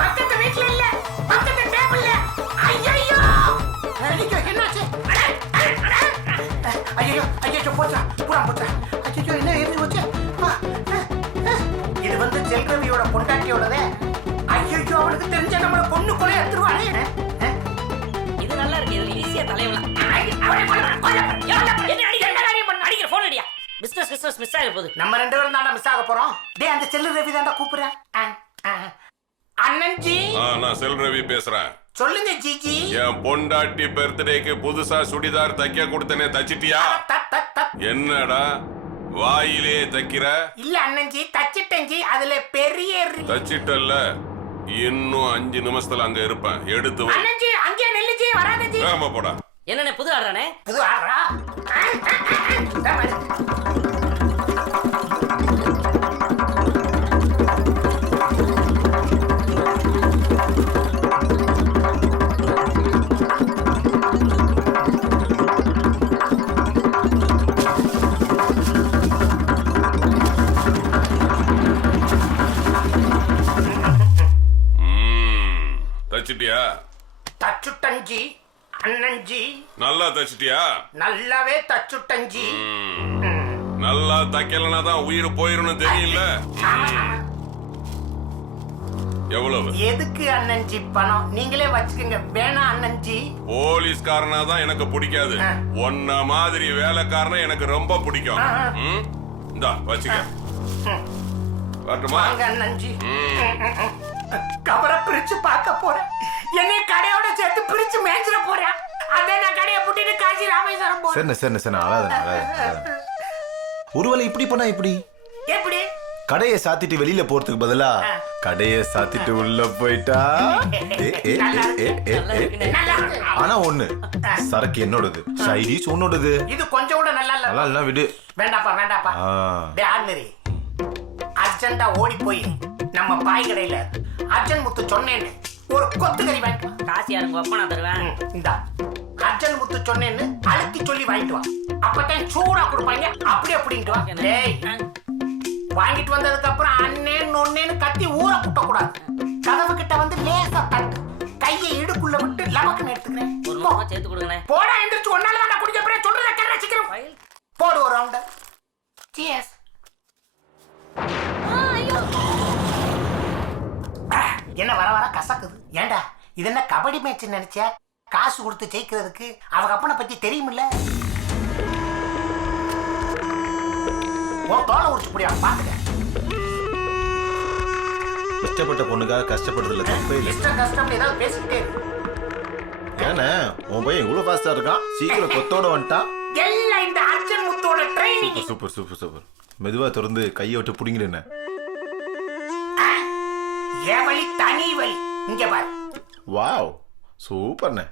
பக்கத்து வீட்டுல இல்ல, பக்கத்து டேபிள்ல. ஐயோ என்னாச்சு? ஐயோ போச்சா, பூரா போச்சா. ஐயோ என்ன எரிஞ்சு போச்சு? இது வந்து செல்ரவியோட பொண்டாட்டியோடதே. ஐயோ அவனுக்கு தெரிஞ்ச நம்மள பொண்ணு கொலை எடுத்துருவானே. இது நல்லா இருக்கு. இது ஈஸியா தலைவலாம். அடிக்கிற போன் அடியா. பிசினஸ் மிஸ் ஆக போகுது. நம்ம 2 பேரும் தாண்டா மிஸ் ஆக போறோம். டேய், அந்த செல்லு ரவி தாண்டா கூப்பிடுறேன். அண்ணன் ஜி. நான் செல் ரவி பேசுறேன். சொல்லுங்க ஜிஜி. என் பொண்டாட்டி பர்த்டேக்கு புதுசா சுடிதார் தைக்க கொடுத்தனே, தச்சிட்டியா? என்னடா வாயிலே தைக்கிற? இல்ல அண்ணன் ஜி, தச்சிட்டேன் ஜி. அதுல பெரிய தச்சிட்டல்ல, இன்னும் 5 நிமிஷத்துல அங்க இருப்பேன். எடுத்து வை. அண்ணன் ஜி, அங்கே நெல்லு ஜி, வராத ஜி. ஆமா போடா. என்னண்ணே புது ஆடுறானே? புது ஆடுறா? தச்சிட்டியா? தச்சுட்டஞ்சி அண்ணன்ஜி. நல்லா தச்சிட்டியா? நல்லாவே தச்சுட்டஞ்சி. நல்லா தைக்கலனா தான் உயிர் போயிரும் தெரியல. எவ்வளவு? எதுக்கு அண்ணன்ஜி பணம்? நீங்களே வச்சுக்கோங்க. வேணா அண்ணன்ஜி. போலீஸ்காரனா தான் எனக்கு பிடிக்காது. ஒன்ன மாதிரி வேலைக்காரனா எனக்கு ரொம்ப பிடிக்கும். இந்தா வச்சுக்க. வரட்டுமா? வாங்க அண்ணன்ஜி. கவரை பிரிச்சு பார்க்க போறேன். என்னை கடையோட சேர்த்து பிரிச்சு மேய்ச்சிட போறேன். அதே நான் கடையை புட்டிட்டு காசி ராமேஸ்வரம் போறேன். சரி அழாத. ஒருவேளை இப்படி பண்ணா இப்படி எப்படி? கடையை சாத்திட்டு வெளியில போறதுக்கு பதிலா கடையை சாத்திட்டு உள்ள போயிட்டா. ஆனா ஒண்ணு, சரக்கு என்னோடது, சைடிஸ் உன்னோடது. இது கொஞ்சம் கூட நல்லா இல்ல. நல்லா இல்ல, விடு. வேண்டாப்பா. டேய் ஆர்டினரி, அர்ஜென்ட்டா ஓடி போய் நம்ம பாய் கடையில அர்ஜென்ட் முத்து சொன்னேன்னு ஒரு கொத்து கறி வாங்கிட்டு வா. காசு யாருங்க அப்பா நான் தருவேன். இந்தா அர்ஜென்ட் முத்து சொன்னேன்னு அழுத்தி சொல்லி வாங்கிட்டு வா. அப்பதான் சூடா கொடுப்பாங்க. அப்படியே அப்படின்ட்டு வா. டேய், வாங்கிட்டு வந்ததுக்கு அப்புறம் அண்ணேன்னு ஒன்னேன்னு கத்தி ஊற குட்ட கூடாது. கதவு கிட்ட வந்து லேசா தட்டு, கையை இடுக்குள்ள விட்டு லமக்குன்னு எடுத்துக்கிறேன். ஒரு சேர்த்து கொடுங்கண்ணே. போடா எந்திரிச்சு ஒன்னால தான் குடிக்க போறேன் சொல்றத கேட்ற சீக்கிரம். போடு ஒரு ரவுண்ட். சியர்ஸ். என்ன வர வர கசக்குது. ஏண்டா இது என்ன கபடி மேட்ச் நினைச்சா? காசு கொடுத்து ஜெயிக்கிறதுக்கு அவங்க அப்பனை பத்தி தெரியுமில்ல. உன் தோலை உரிச்சு புடியா பாத்துக்க. கஷ்டப்பட்ட பொண்ணுக்காக கஷ்டப்படுறதுல தப்பே இல்லை. கஷ்டம் ஏதாவது பேசிக்கிட்டே இருக்கு. ஏன்னா உன் பையன் இவ்வளவு ஃபாஸ்டா இருக்கான், சீக்கிரம் கொத்தோட வந்துட்டான். எல்லாம் இந்த அர்ஜுன் முத்தோட ட்ரைனிங். Super super super. மெதுவா திறந்து கையை விட்டு புடிங்கிடுன. ஏன் வலி தனி வலி. இங்க பாரு. வாவ் சூப்பர்ண்ணே.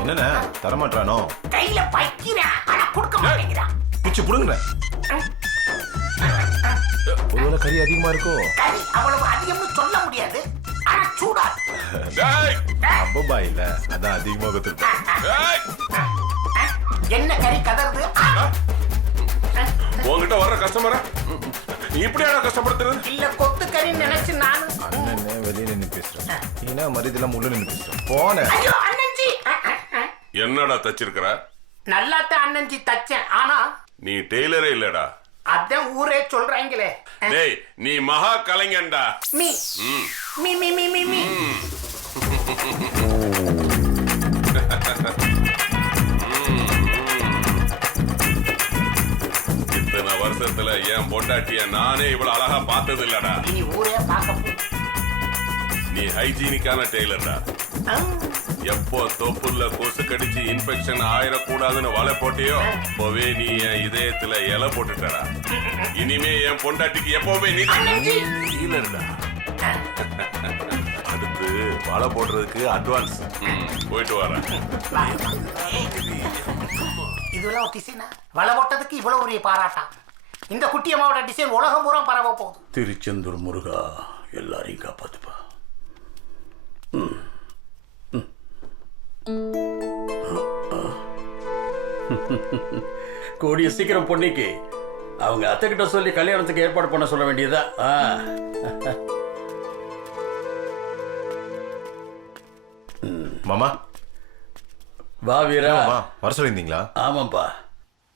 என்னண்ணே தரமாட்டானோ? கையில பைக்கிறேன் ஆனா கொடுக்க மாட்டேங்கிறான். பிச்சு புடுங்க. ஒருவேளை கறி அதிகமா இருக்கோ? கறி அவ்வளவு அதிகம்னு சொல்ல முடியாது. ஆனா சூடா. அப்பா இல்ல அதான் அதிகமா கொடுத்துருக்கேன். என்ன கறி கதறது? உங்ககிட்ட வர்ற கஸ்டமரை நீ இப்படியான கஷ்டப்படுத்துறது? இல்ல கொத்து கறி நினைச்சு நான் அண்ணனே வெளியில நின்னு பேசுறேன். நீனா மரியாதைலாம் உள்ள நின்னு பேசுறேன். போனே. ஐயோ அண்ணன்ஜி. என்னடா தச்சிருக்கிற? நல்லாத்தான் அண்ணன்ஜி தச்சேன். ஆனா நீ டெய்லரே இல்லடா. அதான் ஊரே சொல்றாங்களே. டேய் நீ மகா கலைஞன்டா. மீ மீ மீ மீ மீ மீ. இத்தனை வருஷத்துல என் பொண்டாட்டிய நானே இவ்வளவு அழகா பார்த்தது இல்லடா. நீ ஊரே பார்க்க. நீ ஹைஜீனிக்கான டெய்லர்டா. எப்போ தொப்புல கொசு கடிச்சு இன்ஃபெக்ஷன் ஆயிடக்கூடாதுன்னு வலை போட்டியோ அப்பவே நீ என் இதயத்துல இலை போட்டுட்டடா. இனிமே என் பொண்டாட்டிக்கு எப்பவுமே நீ டெய்லர்டா. அடுத்து வலை போடுறதுக்கு அட்வான்ஸ். போயிட்டு வரேன். இதெல்லாம் ஒரு டிசைனா? வலை போட்டதுக்கு இவ்வளவு ஒரு பாராட்டா? இந்த குட்டி அம்மாவோட டிசைன் உலகம் பூரா பரவ போகுது. திருச்செந்தூர் முருகா எல்லாரையும் காப்பாத்துப்பா. கூடிய சீக்கிரம் பொண்ணிக்கு அவங்க அத்தை கிட்ட சொல்லி கல்யாணத்துக்கு ஏற்பாடு பண்ண சொல்ல வேண்டியதா? மாமா வா வீரா. வர சொல்லியிருந்தீங்களா? ஆமாப்பா,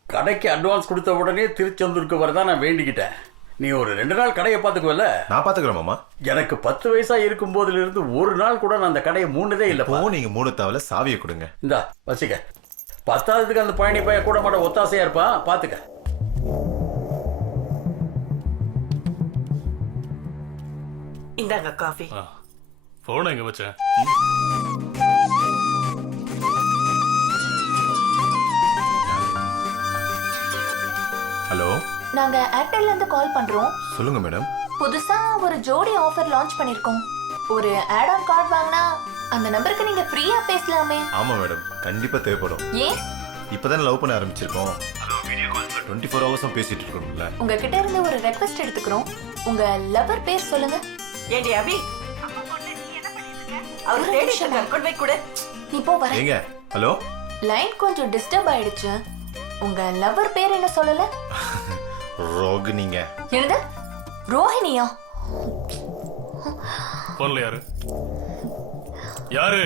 கடைக்கு அட்வான்ஸ் கொடுத்த உடனே திருச்செந்தூருக்கு வரதான் நான் வேண்டிக்கிட்டேன். நீ ஒரு 2 நாள் கடையை பார்த்துக்குவல? நான் பார்த்துக்கிறேன் மாமா. எனக்கு 10 வயசா இருக்கும் போதுல இருந்து ஒரு நாள் கூட நான் அந்த கடையை மூணுதே இல்லை. நீங்க மூணு தவளை சாவியை கொடுங்க. இந்தா வச்சுக்க. 10ஆவதுக்கு அந்த பழனி பைய கூட மாட்ட ஒத்தாசையா இருப்பான், பாத்துக்க. இந்தாங்க காஃபி. போன எங்க வச்சேன்? ஹலோ, நாங்க ஏர்டெல்ல இருந்து கால் பண்றோம். சொல்லுங்க மேடம். புதுசா ஒரு ஜோடி ஆஃபர் லான்ச் பண்ணிருக்கோம். ஒரு ஆட் ஆன் கார்டு வாங்கினா அந்த நம்பருக்கு நீங்க ஃப்ரீயா பேசலாமே. ஆமா மேடம், கண்டிப்பா தேவைப்படும். ஏன்? இப்பதான் லவ் பண்ண ஆரம்பிச்சிருக்கோம். 24 ஹவர்ஸும் பேசிட்டு இருக்கணும்ல. உங்ககிட்ட இருந்து ஒரு ரெக்வெஸ்ட் எடுத்துக்கிறோம். உங்க லவர் பேர் சொல்லுங்க. ஏண்டி அபி, அவர் தேடி கொண்டு போய் கொடு. நீ போ வர. ஏங்க ஹலோ, லைன் கொஞ்சம் டிஸ்டர்ப் ஆயிடுச்சு. உங்க லவர் பேர் என்ன சொல்லல? ரோகிணிங்க. என்னது ரோஹிணியா? போன்ல யாரு? யாரு?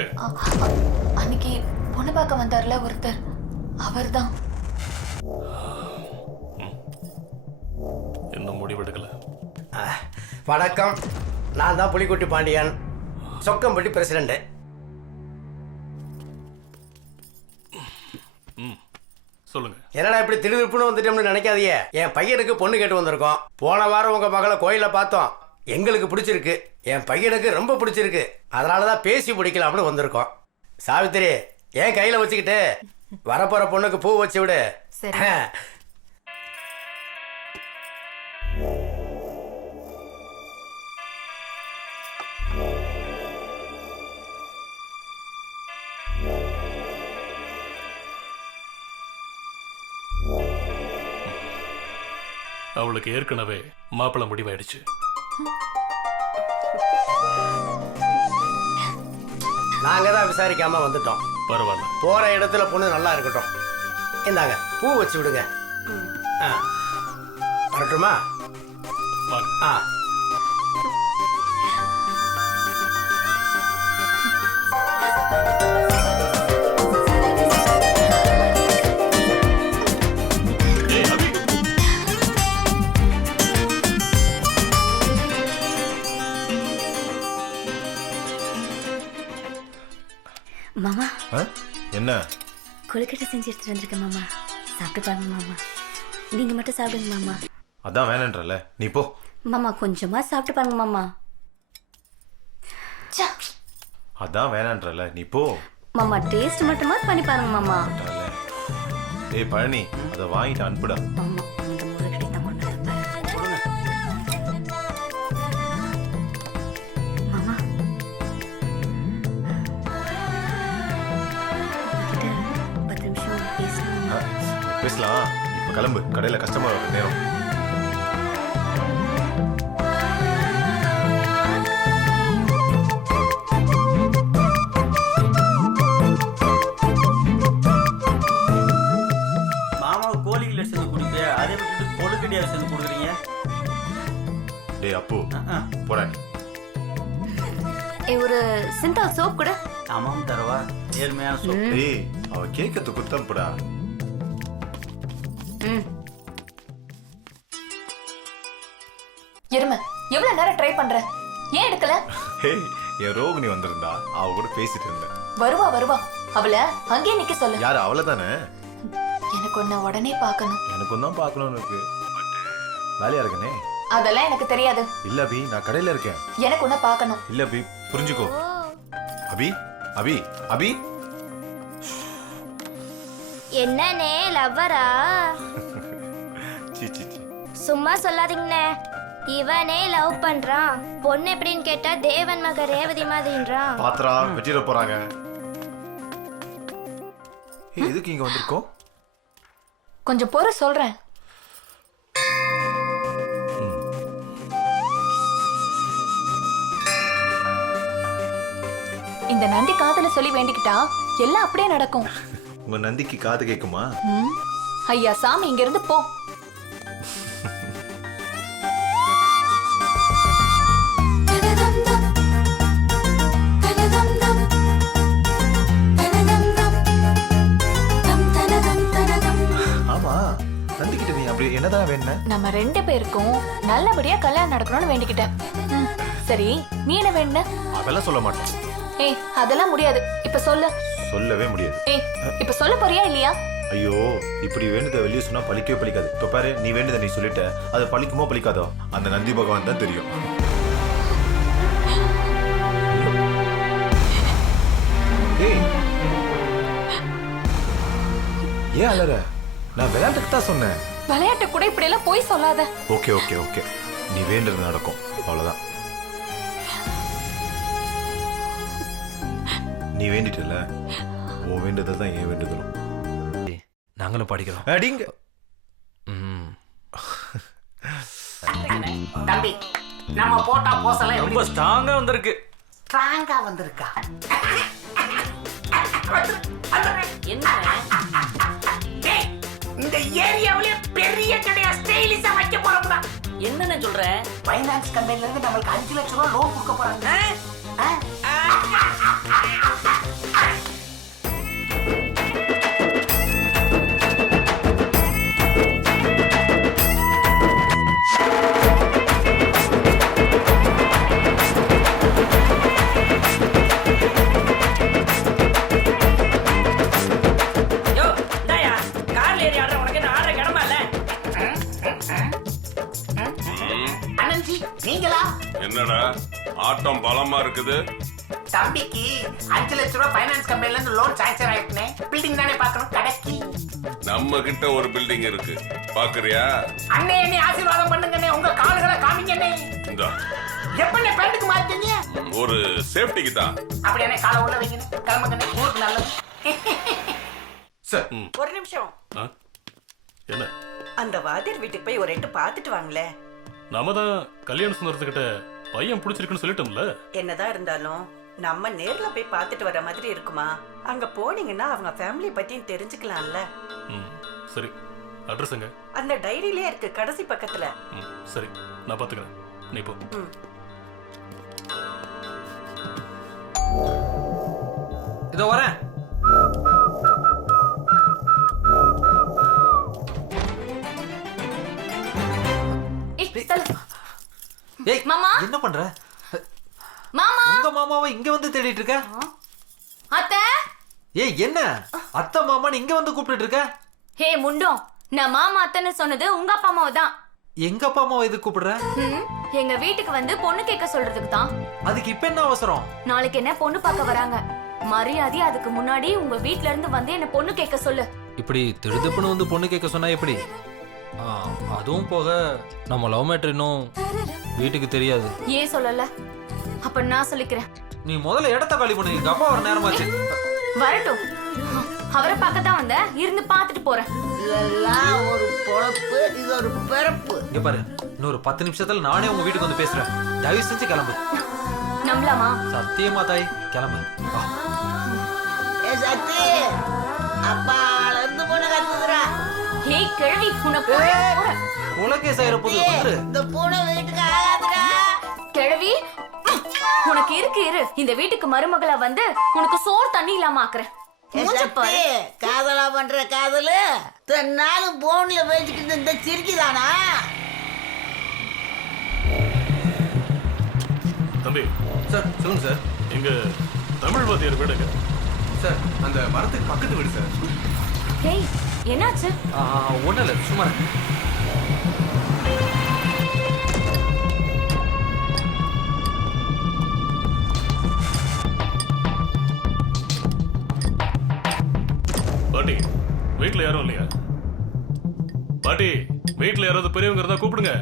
அன்னைக்கு பொண்ணு பார்க்க வந்தார்ல ஒருத்தர், அவர்தான். இன்னும் முடிவெடுக்கல. வணக்கம், நான் தான் புலிக்குட்டி பாண்டியன், சொக்கம்பட்டி பிரசிடண்ட். சொல்லுங்க. என்னடா இப்படி திடுதிப்புன்னு வந்துட்டோம்னு நினைக்காதீங்க. என் பையனுக்கு பொண்ணு கேட்டு வந்திருக்கோம். போன வாரம் உங்க மகளை கோயில பார்த்தோம். எங்களுக்கு பிடிச்சிருக்கு, என் பையனுக்கு ரொம்ப பிடிச்சிருக்கு. அதனாலதான் பேசி பிடிக்கலாம்னு வந்திருக்கோம். சாவித்திரி, என் கையில வச்சுக்கிட்டு வரப்போற பொண்ணுக்கு பூ வச்சு விடு. அவளுக்கு ஏற்கனவே மாப்பிள்ளை முடிவாயிடுச்சு. நாங்க தான் விசாரிக்காம வந்துட்டோம். பரவாயில்ல, போற இடத்துல பொண்ணு நல்லா இருக்கட்டும். இந்தாங்க பூ வச்சு விடுங்க. வரட்டுமா? என்ன கொழுக்கட்டை செஞ்சு எடுத்துட்டு வந்திருக்கேன் மாமா. சாப்பிட்டு பாருங்க மாமா. நீங்க மட்டும் சாப்பிடுங்க மாமா. அதான் வேணான்றல, நீ போ. மாமா கொஞ்சமா சாப்பிட்டு பாருங்க மாமா. அதான் வேணான்றல, நீ போ. மாமா டேஸ்ட் மட்டுமா பண்ணி பாருங்க மாமா. ஏய் பழனி, அதை வாங்கிட்டு அனுப்புடா. மாமா அந்த முருகனை தான் கொண்டு வரேன். மாமா உங்ககிட்ட 10 நிமிஷம் பேசணும். பேசலாம். இப்ப கிளம்பு, கடையில கஸ்டமர் வர நேரம். மாமாவுக்கு கோழிகள் எடுத்து குடிப்பே, அதை விட்டுட்டு கொழுக்கட்டையா எடுத்து கொடுக்குறீங்க. டேய் அப்பு, போடா நீ. ஒரு சிந்தால் சோப் கூட. ஆமாம் தரவா, நேர்மையான சோப். டேய் அவ கேட்கறது குத்தம்டா. எருமை எவ்வளவு நேரம் ட்ரை பண்ற, ஏன் எடுக்கல? ஹேய், என் ரோகிணி வந்திருந்தா, அவ கூட பேசிட்டு இருந்தேன். வருவா அவளை அங்கேயே நிக்க சொல்லு. யாரு? அவளதானே? எனக்கு உன்னை உடனே பார்க்கணும். எனக்கும் தான் பார்க்கணும்னு இருக்கு. வேலையா இருக்கனே. அதெல்லாம் எனக்கு தெரியாது. இல்ல அபி, நான் கடையில இருக்கேன். எனக்கு உன்னை பார்க்கணும். இல்ல அபி, புரிஞ்சுக்கோ. அபி அபி அபி. என்னண்ணே லவ்வரா? சீ சீ சீ. சும்மா சொல்லாதீங்கண்ணே. இவனே லவ் பண்றான். பொண்ணு எப்படின்னு கேட்டா தேவன் மக ரேவதி மாதிரின்றான். பாத்ரா வெட்டிட போறாங்க. ஏய், எதுக்கு இங்க வந்திருக்கோம்? கொஞ்சம் பொறு சொல்றேன். இந்த நந்தி காதுல சொல்லி வேண்டிக்கிட்டா எல்லாம் அப்படியே நடக்கும். உங்க நந்திக்கு காது கேக்குமா? ஐயா சாமி, இங்க இருந்து போ. ஆமா, நந்திக்கிட்ட நீ அப்படி என்னதான் வேணும்? நம்ம 2 பேருக்கும் நல்லபடியா கல்யாணம் நடக்கணும்னு வேண்டிக்கிட்டேன். சரி, நீ என்ன வேணுன? அதெல்லாம் சொல்ல மாட்டேன். ஏய், அதெல்லாம் முடியாது. இப்ப சொல்லு. சொல்லவே முடியாது. ஏய், இப்ப சொல்ல போறியா இல்லையா? ஐயோ, இப்படி வேணுத வெளியே சொன்னா பழிக்கவே பழிக்காது. இப்ப பாரு, நீ வேணுத நீ சொல்லிட்ட, அது பழிக்குமோ பழிக்காதோ அந்த நந்தி பகவான் தான் தெரியும். ஏய், ஏன் அலற? நான் விளையாட்டுக்கு தான் சொன்னேன். விளையாட்டு கூட இப்படி எல்லாம் போய் சொல்லாத. ஓகே ஓகே ஓகே, நீ வேண்டது நடக்கும், அவ்வளவுதான். நீ வேண்டிட்டல, உன் வேண்டது தான் ஏன் வேண்டுதலும். நாங்களும் படிக்கிறோம். அடிங்க. தம்பி, நம்ம போட்டா போசலாம் ரொம்ப ஸ்ட்ராங்கா வந்திருக்கு. ஸ்ட்ராங்கா வந்திருக்கா? என்ன இந்த ஏரியாவிலே பெரிய கடையா ஸ்டைலிஷா வைக்க போறோம்டா. என்னன்னு சொல்ற? ஃபைனான்ஸ் கம்பெனில இருந்து நம்மளுக்கு 5 லட்சம் ரூபாய் லோன் கொடுக்க போறாங்க. நீங்களா? என்னடா ஆட்டம் பலமா இருக்குது? தம்பிக்கு 5 லட்சம் ரூபாய் ஃபைனான்ஸ் கம்பெனில இருந்து லோன் சாங்ஷன் ஆயிட்டுனே. பில்டிங் தானே பார்க்கணும், கடைக்கு. நம்ம கிட்ட ஒரு பில்டிங் இருக்கு, பாக்குறியா? அண்ணே, என்னை ஆசீர்வாதம் பண்ணுங்கண்ணே. உங்க கால்களை காமிங்கண்ணே. இந்தா, எப்பண்ணே பேண்ட்டுக்கு மாத்தீங்க? ஒரு சேஃப்டிக்கு தான். அப்படியே காலை உள்ள வைங்க. கிளம்புங்கண்ணே, ஊருக்கு நல்லது. சார், ஒரு நிமிஷம். என்ன? அந்த வாத்தியார் வீட்டுக்கு போய் ஒரு எட்டு பார்த்துட்டு வாங்களே. நாம தான் கல்யாண சுந்தரத்துக்கிட்ட பையன் பிடிச்சிருக்குன்னு சொல்லிட்டோம்ல. என்னதான் இருந்தாலும் நம்ம நேர்ல போய் பார்த்துட்டு வர மாதிரி இருக்குமா? அங்க போனீங்கன்னா அவங்க ஃபேமிலி பத்தியும் தெரிஞ்சுக்கலாம்ல. சரி, அட்ரஸ் எங்க? அந்த டைரியிலே இருக்கு, கடைசி பக்கத்துல. சரி, நான் பாத்துக்கிறேன், நீ போ. இதோ வரேன். ஏய் மாமா, என்ன பண்ற? மாமா, உங்க மாமாவை இங்க வந்து தேடிட்டு இருக்க? அத்தை. ஏய் என்ன அத்தை மாமான்னு இங்க வந்து கூப்பிட்டு இருக்க? ஹே முண்டம், நான் மாமா அத்தைன்னு சொன்னது உங்க அப்பா அம்மாவை தான். எங்க அப்பா அம்மாவை எதுக்கு கூப்பிடுற? எங்க வீட்டுக்கு வந்து பொண்ணு கேட்க சொல்றதுக்கு தான். அதுக்கு இப்ப என்ன அவசரம்? நாளைக்கு என்ன பொண்ணு பார்க்க வராங்க. மரியாதை அதுக்கு முன்னாடி உங்க வீட்ல இருந்து வந்து என்ன பொண்ணு கேட்க சொல்லு. இப்படி திடுதுப்புன்னு வந்து பொண்ணு கேட்க சொன்னா எப்படி? அதுவும் போக நம்ம லவ் மேட்டர் இன்னும் வீட்டுக்கு தெரியாது. ஏன் சொல்லல? அப்ப நான் சொல்லிக்கிறேன். நீ முதல்ல இடத்த காலி பண்ணு, எங்க அப்பா வர நேரமாச்சு. வரட்டும், அவரை பார்க்க தான் வந்த, இருந்து பார்த்துட்டு போறேன். இதெல்லாம் ஒரு பொழப்பு, இது ஒரு பிறப்பு. இங்க பாரு, இன்னொரு 10 நிமிஷத்துல நானே உங்க வீட்டுக்கு வந்து பேசுறேன். தயவு செஞ்சு கிளம்பு. நம்பலாமா? சத்தியமா தாய், கிளம்பு. ஏ சத்தி, அப்பால இருந்து பொண்ணு கத்துதுடா. ஏய் கிழவி, உனக்கு உலகே செய்யற போது வந்து இந்த பொண்ணு வீட்டுக்கு ஆகாதுடா. கிழவி, உனக்கு இரு. இந்த வீட்டுக்கு மருமகளா வந்து உனக்கு சோறு தண்ணி இல்லாம ஆக்குறேன். காதலா பண்ற காதலு தன்னாலும் போன்ல பேசிக்கிட்டு இந்த சிரிக்குதானா? தம்பி சார் சொல்லுங்க சார். எங்க தமிழ் வாத்தியார் வீடுங்க சார். அந்த மரத்துக்கு பக்கத்து வீடு சார். ஏய் என்னாச்சு? ஒண்ணு இல்ல, சும்மா பாட்டி வீட்டுல யாரும் இல்லையா? பாட்டி வீட்டுல யாராவது பெரியவங்க இருந்தா கூப்பிடுங்க.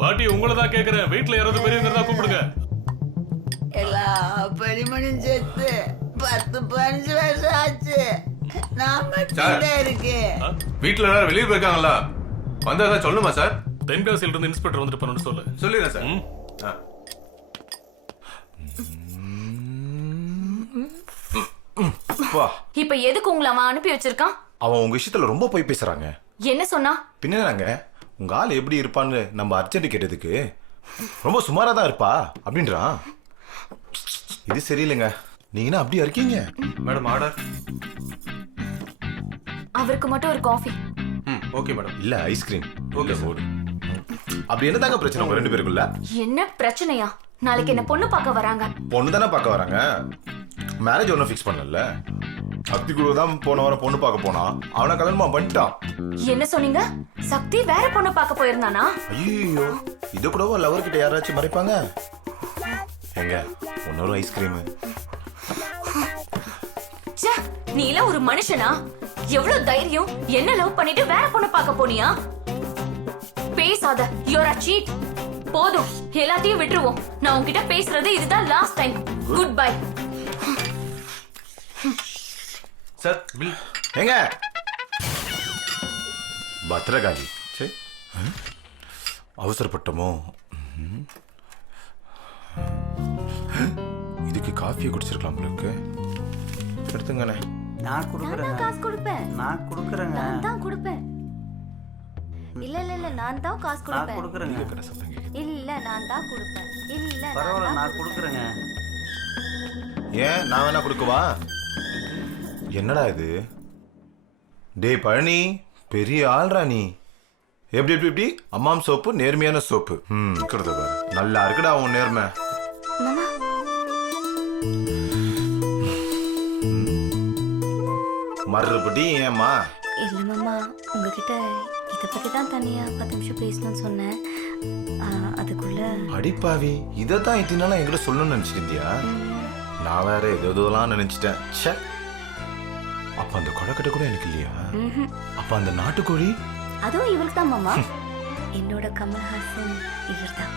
பாட்டி உங்களை தான் கேக்குறேன், வீட்டுல யாராவது பெரியவங்க இருந்தா கூப்பிடுங்க. எல்லா பெரியமனும் சேர்த்து 10-15 வருஷம் ஆச்சு. நான் மட்டும் இருக்கேன். வீட்டுல எல்லாரும் வெளியே போயிருக்காங்களா? வந்தா சொல்லுமா சார்? தென்காசியில இருந்து இன்ஸ்பெக்டர் வந்துட்டு பண்ணணும்னு சொல்லு. சொல்லிடுறேன் சார். இப்ப எதுக்கு உங்களை அவன் அனுப்பி வச்சிருக்கான்? அவன் உங்க விஷயத்துல ரொம்ப போய் பேசுறாங்க. என்ன சொன்னா? பின்னாங்க உங்க ஆள் எப்படி இருப்பான்னு நம்ம அர்ஜென்ட் கேட்டதுக்கு ரொம்ப சுமாரா தான் இருப்பா அப்படின்றான். இது சரியில்லைங்க. நீங்க என்ன அப்படியா இருக்கீங்க? Madam order. அவருக்கு மட்டும் ஒரு காஃபி. Okay madam. இல்ல ஐஸ்கிரீம். ஓகே போடு. அப்படி என்ன தாங்க பிரச்சனை உங்க 2 பேருக்குள்ள? என்ன பிரச்சனையா? நாளைக்கு என்ன பொண்ணு பார்க்க வராங்க. பொண்ணு தானே பார்க்க வராங்க. மேரேஜ் ஒன்றும் ஃபிக்ஸ் பண்ணல. சக்தி குரு தான் போன வாரம் பொண்ணு பார்க்க போனா, அவனை கல்யாணம் பண்ணிட்டான். என்ன சொன்னீங்க? சக்தி வேற பொண்ணு பார்க்க போயிருந்தானா? ஐயோ, இது கூடவா லவர் கிட்ட யாராச்சும் மறைப்பாங்க? எங்க இன்னொரு ஐஸ்கிரீம். நீல ஒரு மனுஷனா? எவ்வளவு தைரியம்? என்ன லவ் பண்ணிட்டு வேற பொண்ணு பார்க்க போனியா? பேசாத, யூ ஆர் a cheat. போதும், எல்லாத்தையும் விட்டுருவோம். நான் உன்கிட்ட பேசுறது இதுதான் last time. Good bye. Sir bill. எங்க பத்ரகாளி. சரி அவசரப்பட்டமோ? இதுக்கு காஃபியை குடிச்சிருக்கலாம் உங்களுக்கு. எடுத்துங்கண்ணே. நான் கொடுக்குறேன். காசு கொடுப்பேன். நான் கொடுக்குறேங்க. நான் தான் கொடுப்பேன். இல்ல நான் தான் காசு நான் கொடுப்பேன். கொடுக்குறேங்க. இல்ல நான் தான் கொடுப்பேன். இல்ல பரவாயில்ல, நான் கொடுக்குறேங்க. ஏன் நான் வேணா கொடுக்கவா? என்னடா இது? டேய் பழனி, பெரிய ஆள்ரா நீ. எப்படி எப்படி எப்படி அம்மாம் சோப்பு நேர்மையான சோப்பு. இருக்கிறத பாரு, நல்லா இருக்குடா உன் நேர்மை. மறுபடி ஏமா? இல்ல மாமா, உங்ககிட்ட இத பத்தி தான் தனியா 10 நிமிஷம் பேசணும்னு சொன்னேன். அதுக்குள்ள அடிப்பாவி, இதைத்தான் இத்தனை நாளா என்கிட்ட சொல்லணும்னு நினைச்சிருந்தியா? நான் வேற எதெல்லாம் நினைச்சிட்டேன். ச்சே. அப்ப அந்த கொடைக்கட்டை கூட எனக்கு இல்லையா? அப்ப அந்த நாட்டுக்கோழி அதுவும் இவருக்கு தான் மாமா. என்னோட கமல்ஹாசன் இவர் தான்.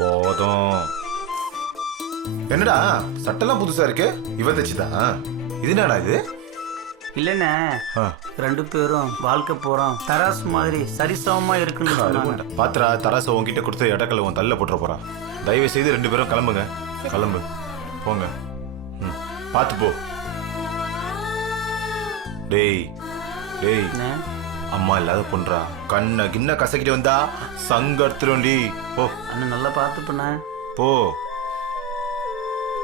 போதும். என்னடா சட்டெல்லாம் புதுசா இருக்கு? இவ தச்சுதான். இது என்னடா இது? இல்லைண்ணே, 2 பேரும் வாழ்க்கை போறோம் தராசு மாதிரி சரிசமமா இருக்குன்னு சொன்னாங்க. பாத்திரா, தராசை உன்கிட்ட கொடுத்து இடக்கல உன் தள்ள போட்டுற போறான். தயவு செய்து 2 பேரும் கிளம்புங்க. கிளம்பு, போங்க. பார்த்து போ. டேய் டேய், அம்மா இல்லாத பொண்ணுடா. கண்ணை கிண்ண கசக்கிட்டு வந்தா சங்கர்த்திரண்டி. போ அண்ணன், நல்லா பார்த்துப்பண்ண. போ.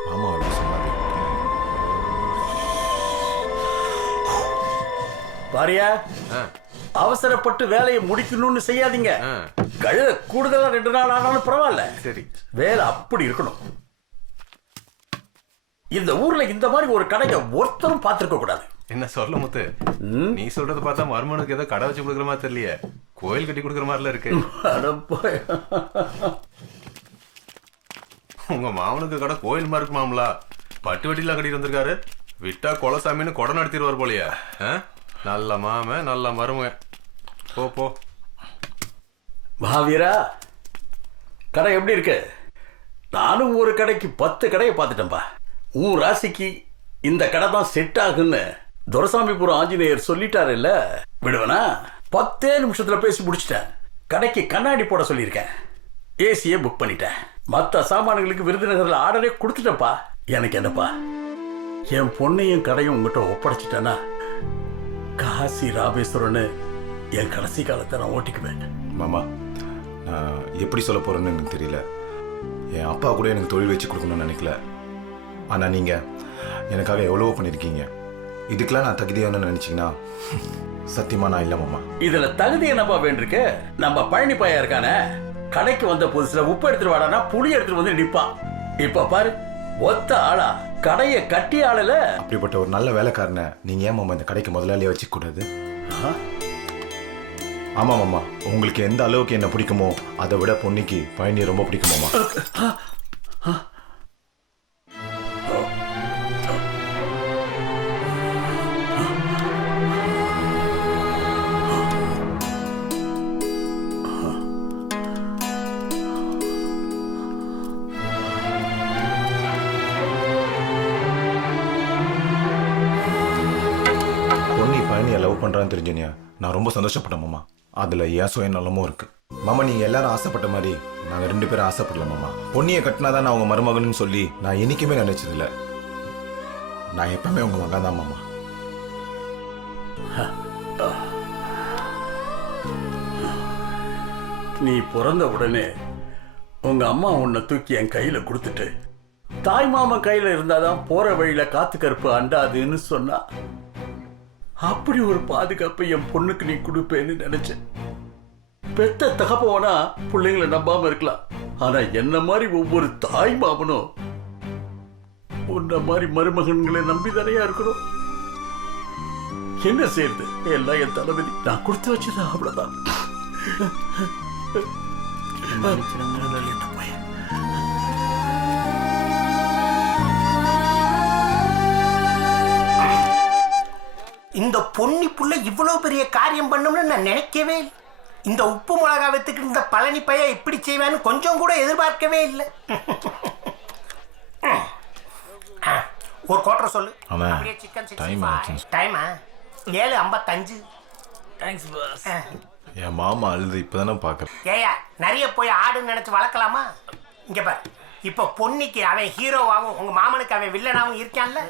மாமா அப்படி சொன்னாரு. பாரியா, அவசரப்பட்டு வேலையை முடிக்கணும்னு செய்யாதீங்க. கழுத கூடுதலா 2 நாள் ஆனாலும் பரவாயில்ல. சரி, வேலை அப்படி இருக்கணும். இந்த ஊர்ல இந்த மாதிரி ஒரு கடையை ஒருத்தரும் பார்த்திருக்க கூடாது. என்ன சொல்ல முத்து, நீ சொல்றத பார்த்தா மருமனுக்கு ஏதோ கடை வச்சு கொடுக்குற மாதிரி தெரியலையே, கோயில் கட்டி கொடுக்குற மாதிரில இருக்கு. உங்க மாமனுக்கு கடை கோயில் மாதிரி இருக்குமாம்லா? பட்டு வட்டிலாம் கட்டிட்டு வந்திருக்காரு. விட்டா கொலசாமின்னு கொடை நடத்திடுவார் போலியா? நல்ல மாம நல்ல மரும. போ போ. மகாவீரா, கடை எப்படி இருக்கு? நானும் ஒரு கடைக்கு 10 கடையை பார்த்துட்டேன்பா. உன் ராசிக்கு இந்த கடை தான் செட் ஆகுன்னு துரசாமிபுரம் ஆஞ்சநேயர் சொல்லிட்டாரு இல்ல, விடுவனா? 10 நிமிஷத்துல பேசி முடிச்சிட்டேன். கடைக்கு கண்ணாடி போட சொல்லியிருக்கேன். ஏசியை புக் பண்ணிட்டேன். மற்ற சாமான்களுக்கு விருதுநகர்ல ஆர்டரே கொடுத்துட்டப்பா. எனக்கு என்னப்பா, என் பொண்ணையும் கடையும் உங்ககிட்ட ஒப்படைச்சிட்டேன்னா காசி ராமேஸ்வரன்னு என் கடைசி காலத்தை நான் ஓட்டிக்குவேன். மாமா, நான் எப்படி சொல்ல போறேன்னு எனக்கு தெரியல. என் அப்பா கூட எனக்கு தொழில் வச்சு கொடுக்கணும்னு நினைக்கல. ஆனா நீங்க எனக்காக எவ்வளவோ பண்ணியிருக்கீங்க. இதுக்கெல்லாம் நான் தகுதியானு நினைச்சீங்கன்னா சத்தியமா நான் இல்ல மாமா. இதுல தகுதி என்னப்பா வேண்டிருக்கு? நம்ம பழனி பையன் இருக்கானே, கடைக்கு வந்த புதுசுல உப்பு எடுத்துட்டு வாடானா புளி எடுத்துட்டு வந்து நிப்பான். இப்ப பாரு, ஒத்த ஆளா கடையை கட்டி ஆளல. அப்படிப்பட்ட ஒரு நல்ல வேலைக்காரனை நீங்க ஏன் மாமா இந்த கடைக்கு முதலாளியா வச்சுக்க கூடாது? ஆமா மாமா, உங்களுக்கு எந்த அளவுக்கு என்ன பிடிக்குமோ அதை விட பொன்னிக்கு பழனி ரொம்ப பிடிக்கும் மாமா. லவ் பண்றான்னு தெரிஞ்சனியா நான் ரொம்ப சந்தோஷப்பட்டேன் மாமா. அதுல ஏன் சுயநலமும் இருக்கு மாமா. நீங்க எல்லாரும் ஆசைப்பட்ட மாதிரி நாங்க 2 பேரும் ஆசைப்படல மாமா. பொன்னியை கட்டினாதான் நான் உங்க மருமகன்னு சொல்லி நான் என்னைக்குமே நினைச்சது இல்ல. நான் எப்பவுமே உங்க மகன் தான் மாமா. நீ பிறந்த உடனே உங்க அம்மா உன்னை தூக்கி என் கையில கொடுத்துட்டு தாய் மாமன் கையில இருந்தாதான் போற வழியில காத்து கருப்பு அண்டாதுன்னு சொன்னா, அப்படி ஒரு பாதுகாப்பை என் பொண்ணுக்கு நீ கொடுப்பேன்னு நினைச்சேன். பெத்த தகப்பவனா பிள்ளைங்களை நம்பாம இருக்கலாம். ஆனா என்ன மாதிரி ஒவ்வொரு தாய் மாமனும் உன்ன மாதிரி மருமகன்களை நம்பிதானையா இருக்கணும். என்ன செய்யுது? எல்லாம் என் தளபதி நான் கொடுத்து வச்சது அவ்வளவுதான். இந்த பொன்னி புள்ள இவ்வளவு பெரிய காரியம் பண்ணும்னு நான் நினைக்கவே இல்லை. இந்த உப்பு மிளகா வித்துக்கிட்டு இந்த பழனி பையன் இப்படி செய்வான்னு கொஞ்சம் கூட எதிர்பார்க்கவே இல்லை. ஒரு கோட்டர் சொல்லு. அப்படியே சிக்கன் 65. டைமா 7:55. Thanks pass. என் மாமா அழுது இப்பதானே பாக்குறேன். ஏயா நிறைய போய் ஆடுன்னு நினைச்சு வளர்க்கலாமா? இங்க பாரு, இப்ப பொன்னிக்கு அவன் ஹீரோவாகவும் உங்க மாமனுக்கு அவன் வில்லனாவும் இருக்கான்ல.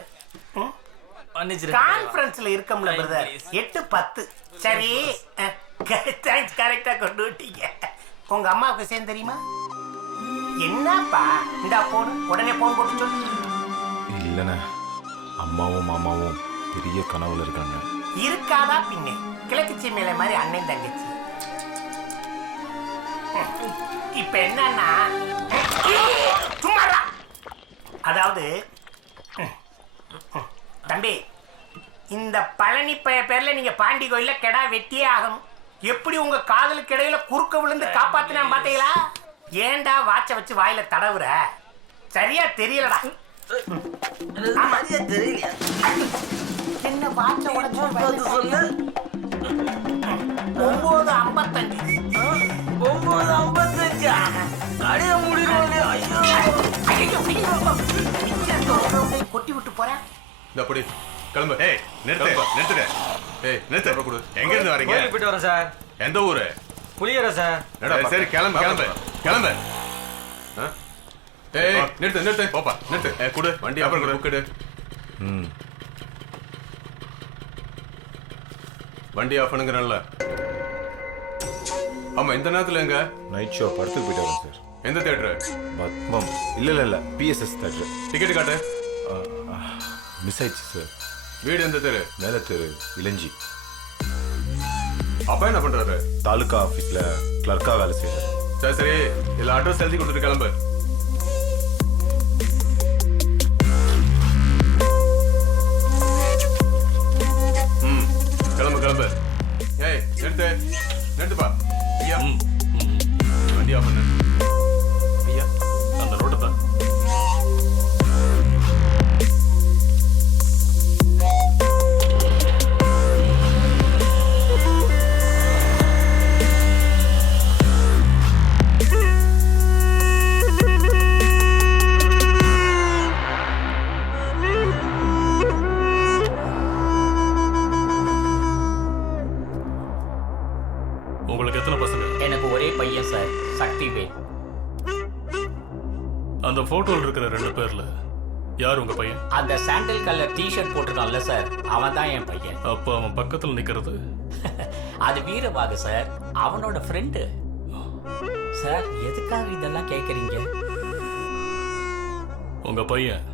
கான்ஃபரன்ஸ்ல இருக்கம்ல பிரதர். 8:10. சரி, தேங்க்ஸ். கரெக்டா கொண்டு விட்டீங்க. உங்க அம்மாவுக்கு விஷயம் தெரியுமா? என்னப்பா இந்தா போன், உடனே போன் போட்டு சொல்லு. இல்லண்ணே, அம்மாவும் மாமாவும் பெரிய கனவுல இருக்காங்க. இருக்காதா பின்னே, கிழக்கு சீமையில மாதிரி அண்ணன் தங்கச்சி. இப்ப என்னன்னா, சும்மாடா. அதாவது தம்பி, இந்த பழனி பேர்ல நீங்க பாண்டி கோயில்ல கெடா வெட்டியே ஆகணும். எப்படி உங்க காதலுக்கு இடையில குறுக்க விழுந்து காப்பாத்தினா பாத்தீங்களா? ஏண்டா வாட்ச வச்சு வாயில தடவுற? சரியா தெரியலடா. தெரியல என்ன வாட்ச உடச்சு சொல்லு. 9:55. 9:55 அடைய முடியல. கொட்டி விட்டு போறேன். அப்படி கிளம்பு. ஏய் நிறுத்துங்க. ஏய் நிறுத்து. எங்க இருந்து வரீங்க? கோயிலுக்கு போயிட்டு வரேன் சார். எந்த ஊரு? புளியரை சார். சரி கிளம்பு. ஏய் நிறுத்து. போப்பா நிறுத்து. குடு வண்டி அப்புறம் குடு. குடு. வண்டி ஆஃப் பண்ணுங்கறல்ல. ஆமா, இந்த நேரத்துல எங்க? நைட் ஷோ படத்துக்கு போயிட்டு வரேன் சார். எந்த தியேட்டர்? பத்மம். இல்ல பிஎஸ்எஸ் தியேட்டர். டிக்கெட் காட்டு. மிஸ் ஆயிடுச்சு சார். வீடு எந்த தெரு? மேல தெரு, இளஞ்சி. அப்பா என்ன பண்றாரு? தாலுகா ஆபீஸ்ல கிளர்க்கா வேலை செய்யறாரு. சரி சரி, இல்ல அட்ரஸ் எழுதி கொடுத்துட்டு கிளம்பு. கிளம்பு கிளம்பு. ஏய் நிறுத்துப்பா. ஐயா வண்டி ஆஃப் பண்ணு. ஐயா அந்த ரோட்டை தான். உங்களுக்கு எத்தனை பசங்க? எனக்கு ஒரே பையன் சார், சக்திவேல். அந்த போட்டோல இருக்கிற 2 பேர்ல யார் உங்க பையன்? அந்த சாண்டல் கலர் டிஷர்ட் போட்டிருக்கான்ல சார், அவன் தான் என் பையன். அப்ப அவன் பக்கத்துல நிக்கிறது அது வீரபாகு சார், அவனோட ஃப்ரெண்டு. சார் எதுக்காக இதெல்லாம் கேட்குறீங்க? உங்க பையன்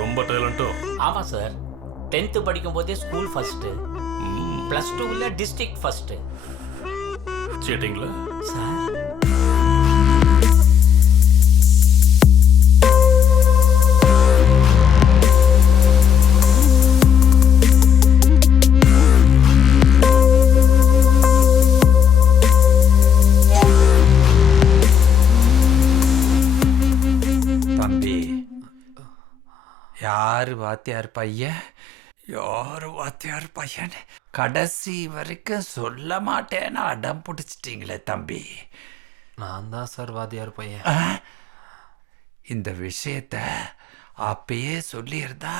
ரொம்ப டேலண்டோ? ஆமா சார், 10th படிக்கும் போதே ஸ்கூல் ஃபர்ஸ்ட், +2ல டிஸ்ட்ரிக்ட் ஃபர்ஸ்ட். சீட்டிங்ல சார் தம்பி, யாரு வாத்தியார் பையன், யாரு வாத்தியார் பையன் கடைசி வரைக்கும் சொல்ல மாட்டேன்னு அடம் பிடிச்சிட்டீங்களே தம்பி. நான் தான் சார் வாத்தியார் பையன். இந்த விஷயத்த அப்பயே சொல்லியிருந்தா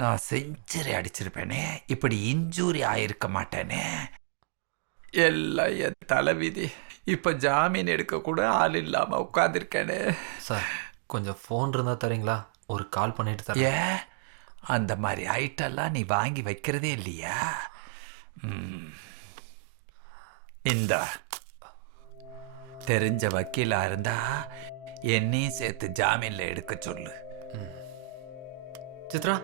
நான் செஞ்சுரி அடிச்சிருப்பேனே, இப்படி இன்ஜூரி ஆயிருக்க மாட்டேனே. எல்லாம் என் தலைவிதி. இப்ப ஜாமீன் எடுக்க கூட ஆள் இல்லாம உட்காந்துருக்கேனே. சார் கொஞ்சம் ஃபோன் இருந்தா தரீங்களா? ஒரு கால் பண்ணிட்டு தரேன். ஏன் அந்த மாதிரி ஐட்டெல்லாம் நீ வாங்கி வைக்கிறதே இல்லையா? இந்த தெரிஞ்ச வக்கீலா இருந்தா என்னையும் சேர்த்து ஜாமீன்ல எடுக்க சொல்லு. சித்ரா,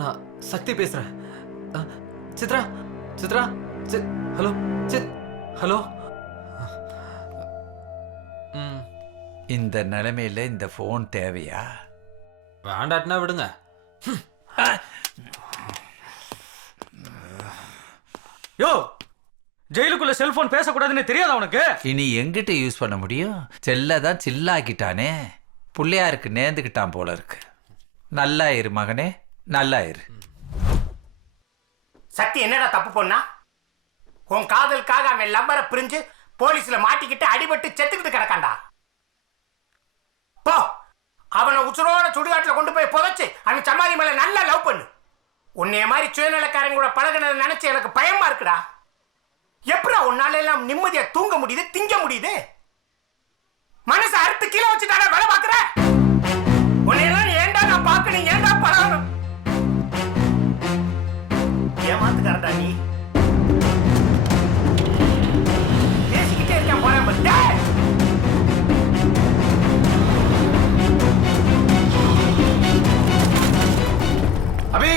நான் சக்தி பேசுறேன். Chitra Chitra hello hello. இந்த நிலைமையில இந்த போன் தேவையா? வேண்டாட்டினா விடுங்க. யோ, ஜெயிலுக்குள்ள செல்போன் பேசக்கூடாதுன்னு தெரியாதா உனக்கு? இனி எங்கிட்ட யூஸ் பண்ண முடியும்? செல்லதான் சில்லாக்கிட்டானே, பிள்ளையாருக்கு நேர்ந்துக்கிட்டான் போல இருக்கு. நல்லா இரு மகனே, நல்லா இரு. சக்தி என்னடா தப்பு பண்ணா? உன் காதலுக்காக அவன் லம்பரை பிரிஞ்சு போலீஸ்ல மாட்டிக்கிட்டு அடிபட்டு செத்துக்கிட்டு கிடக்காண்டா. போ, அவனை உசுரோட சுடுகாட்டுல கொண்டு போய் புதைச்சு அவன் சமாதி மேல நல்லா லவ் பண்ணு. உன்னைய மாதிரி சுயநலக்காரங்க கூட பழகினதை நினைச்சு எனக்கு பயமா இருக்குடா. எப்படா உன்னால எல்லாம் நிம்மதியா தூங்க முடியுது, திங்க முடியுது? மனசை அறுத்து கீழே வச்சுட்டாடா வேலை பாக்குற. உன்னையெல்லாம் ஏண்டா நான் பார்க்கணும், ஏண்டா பழகணும்? ஏமாத்துக்காரடா நீ. பேசிக்கிட்டே இருக்கேன் போறேன். அபி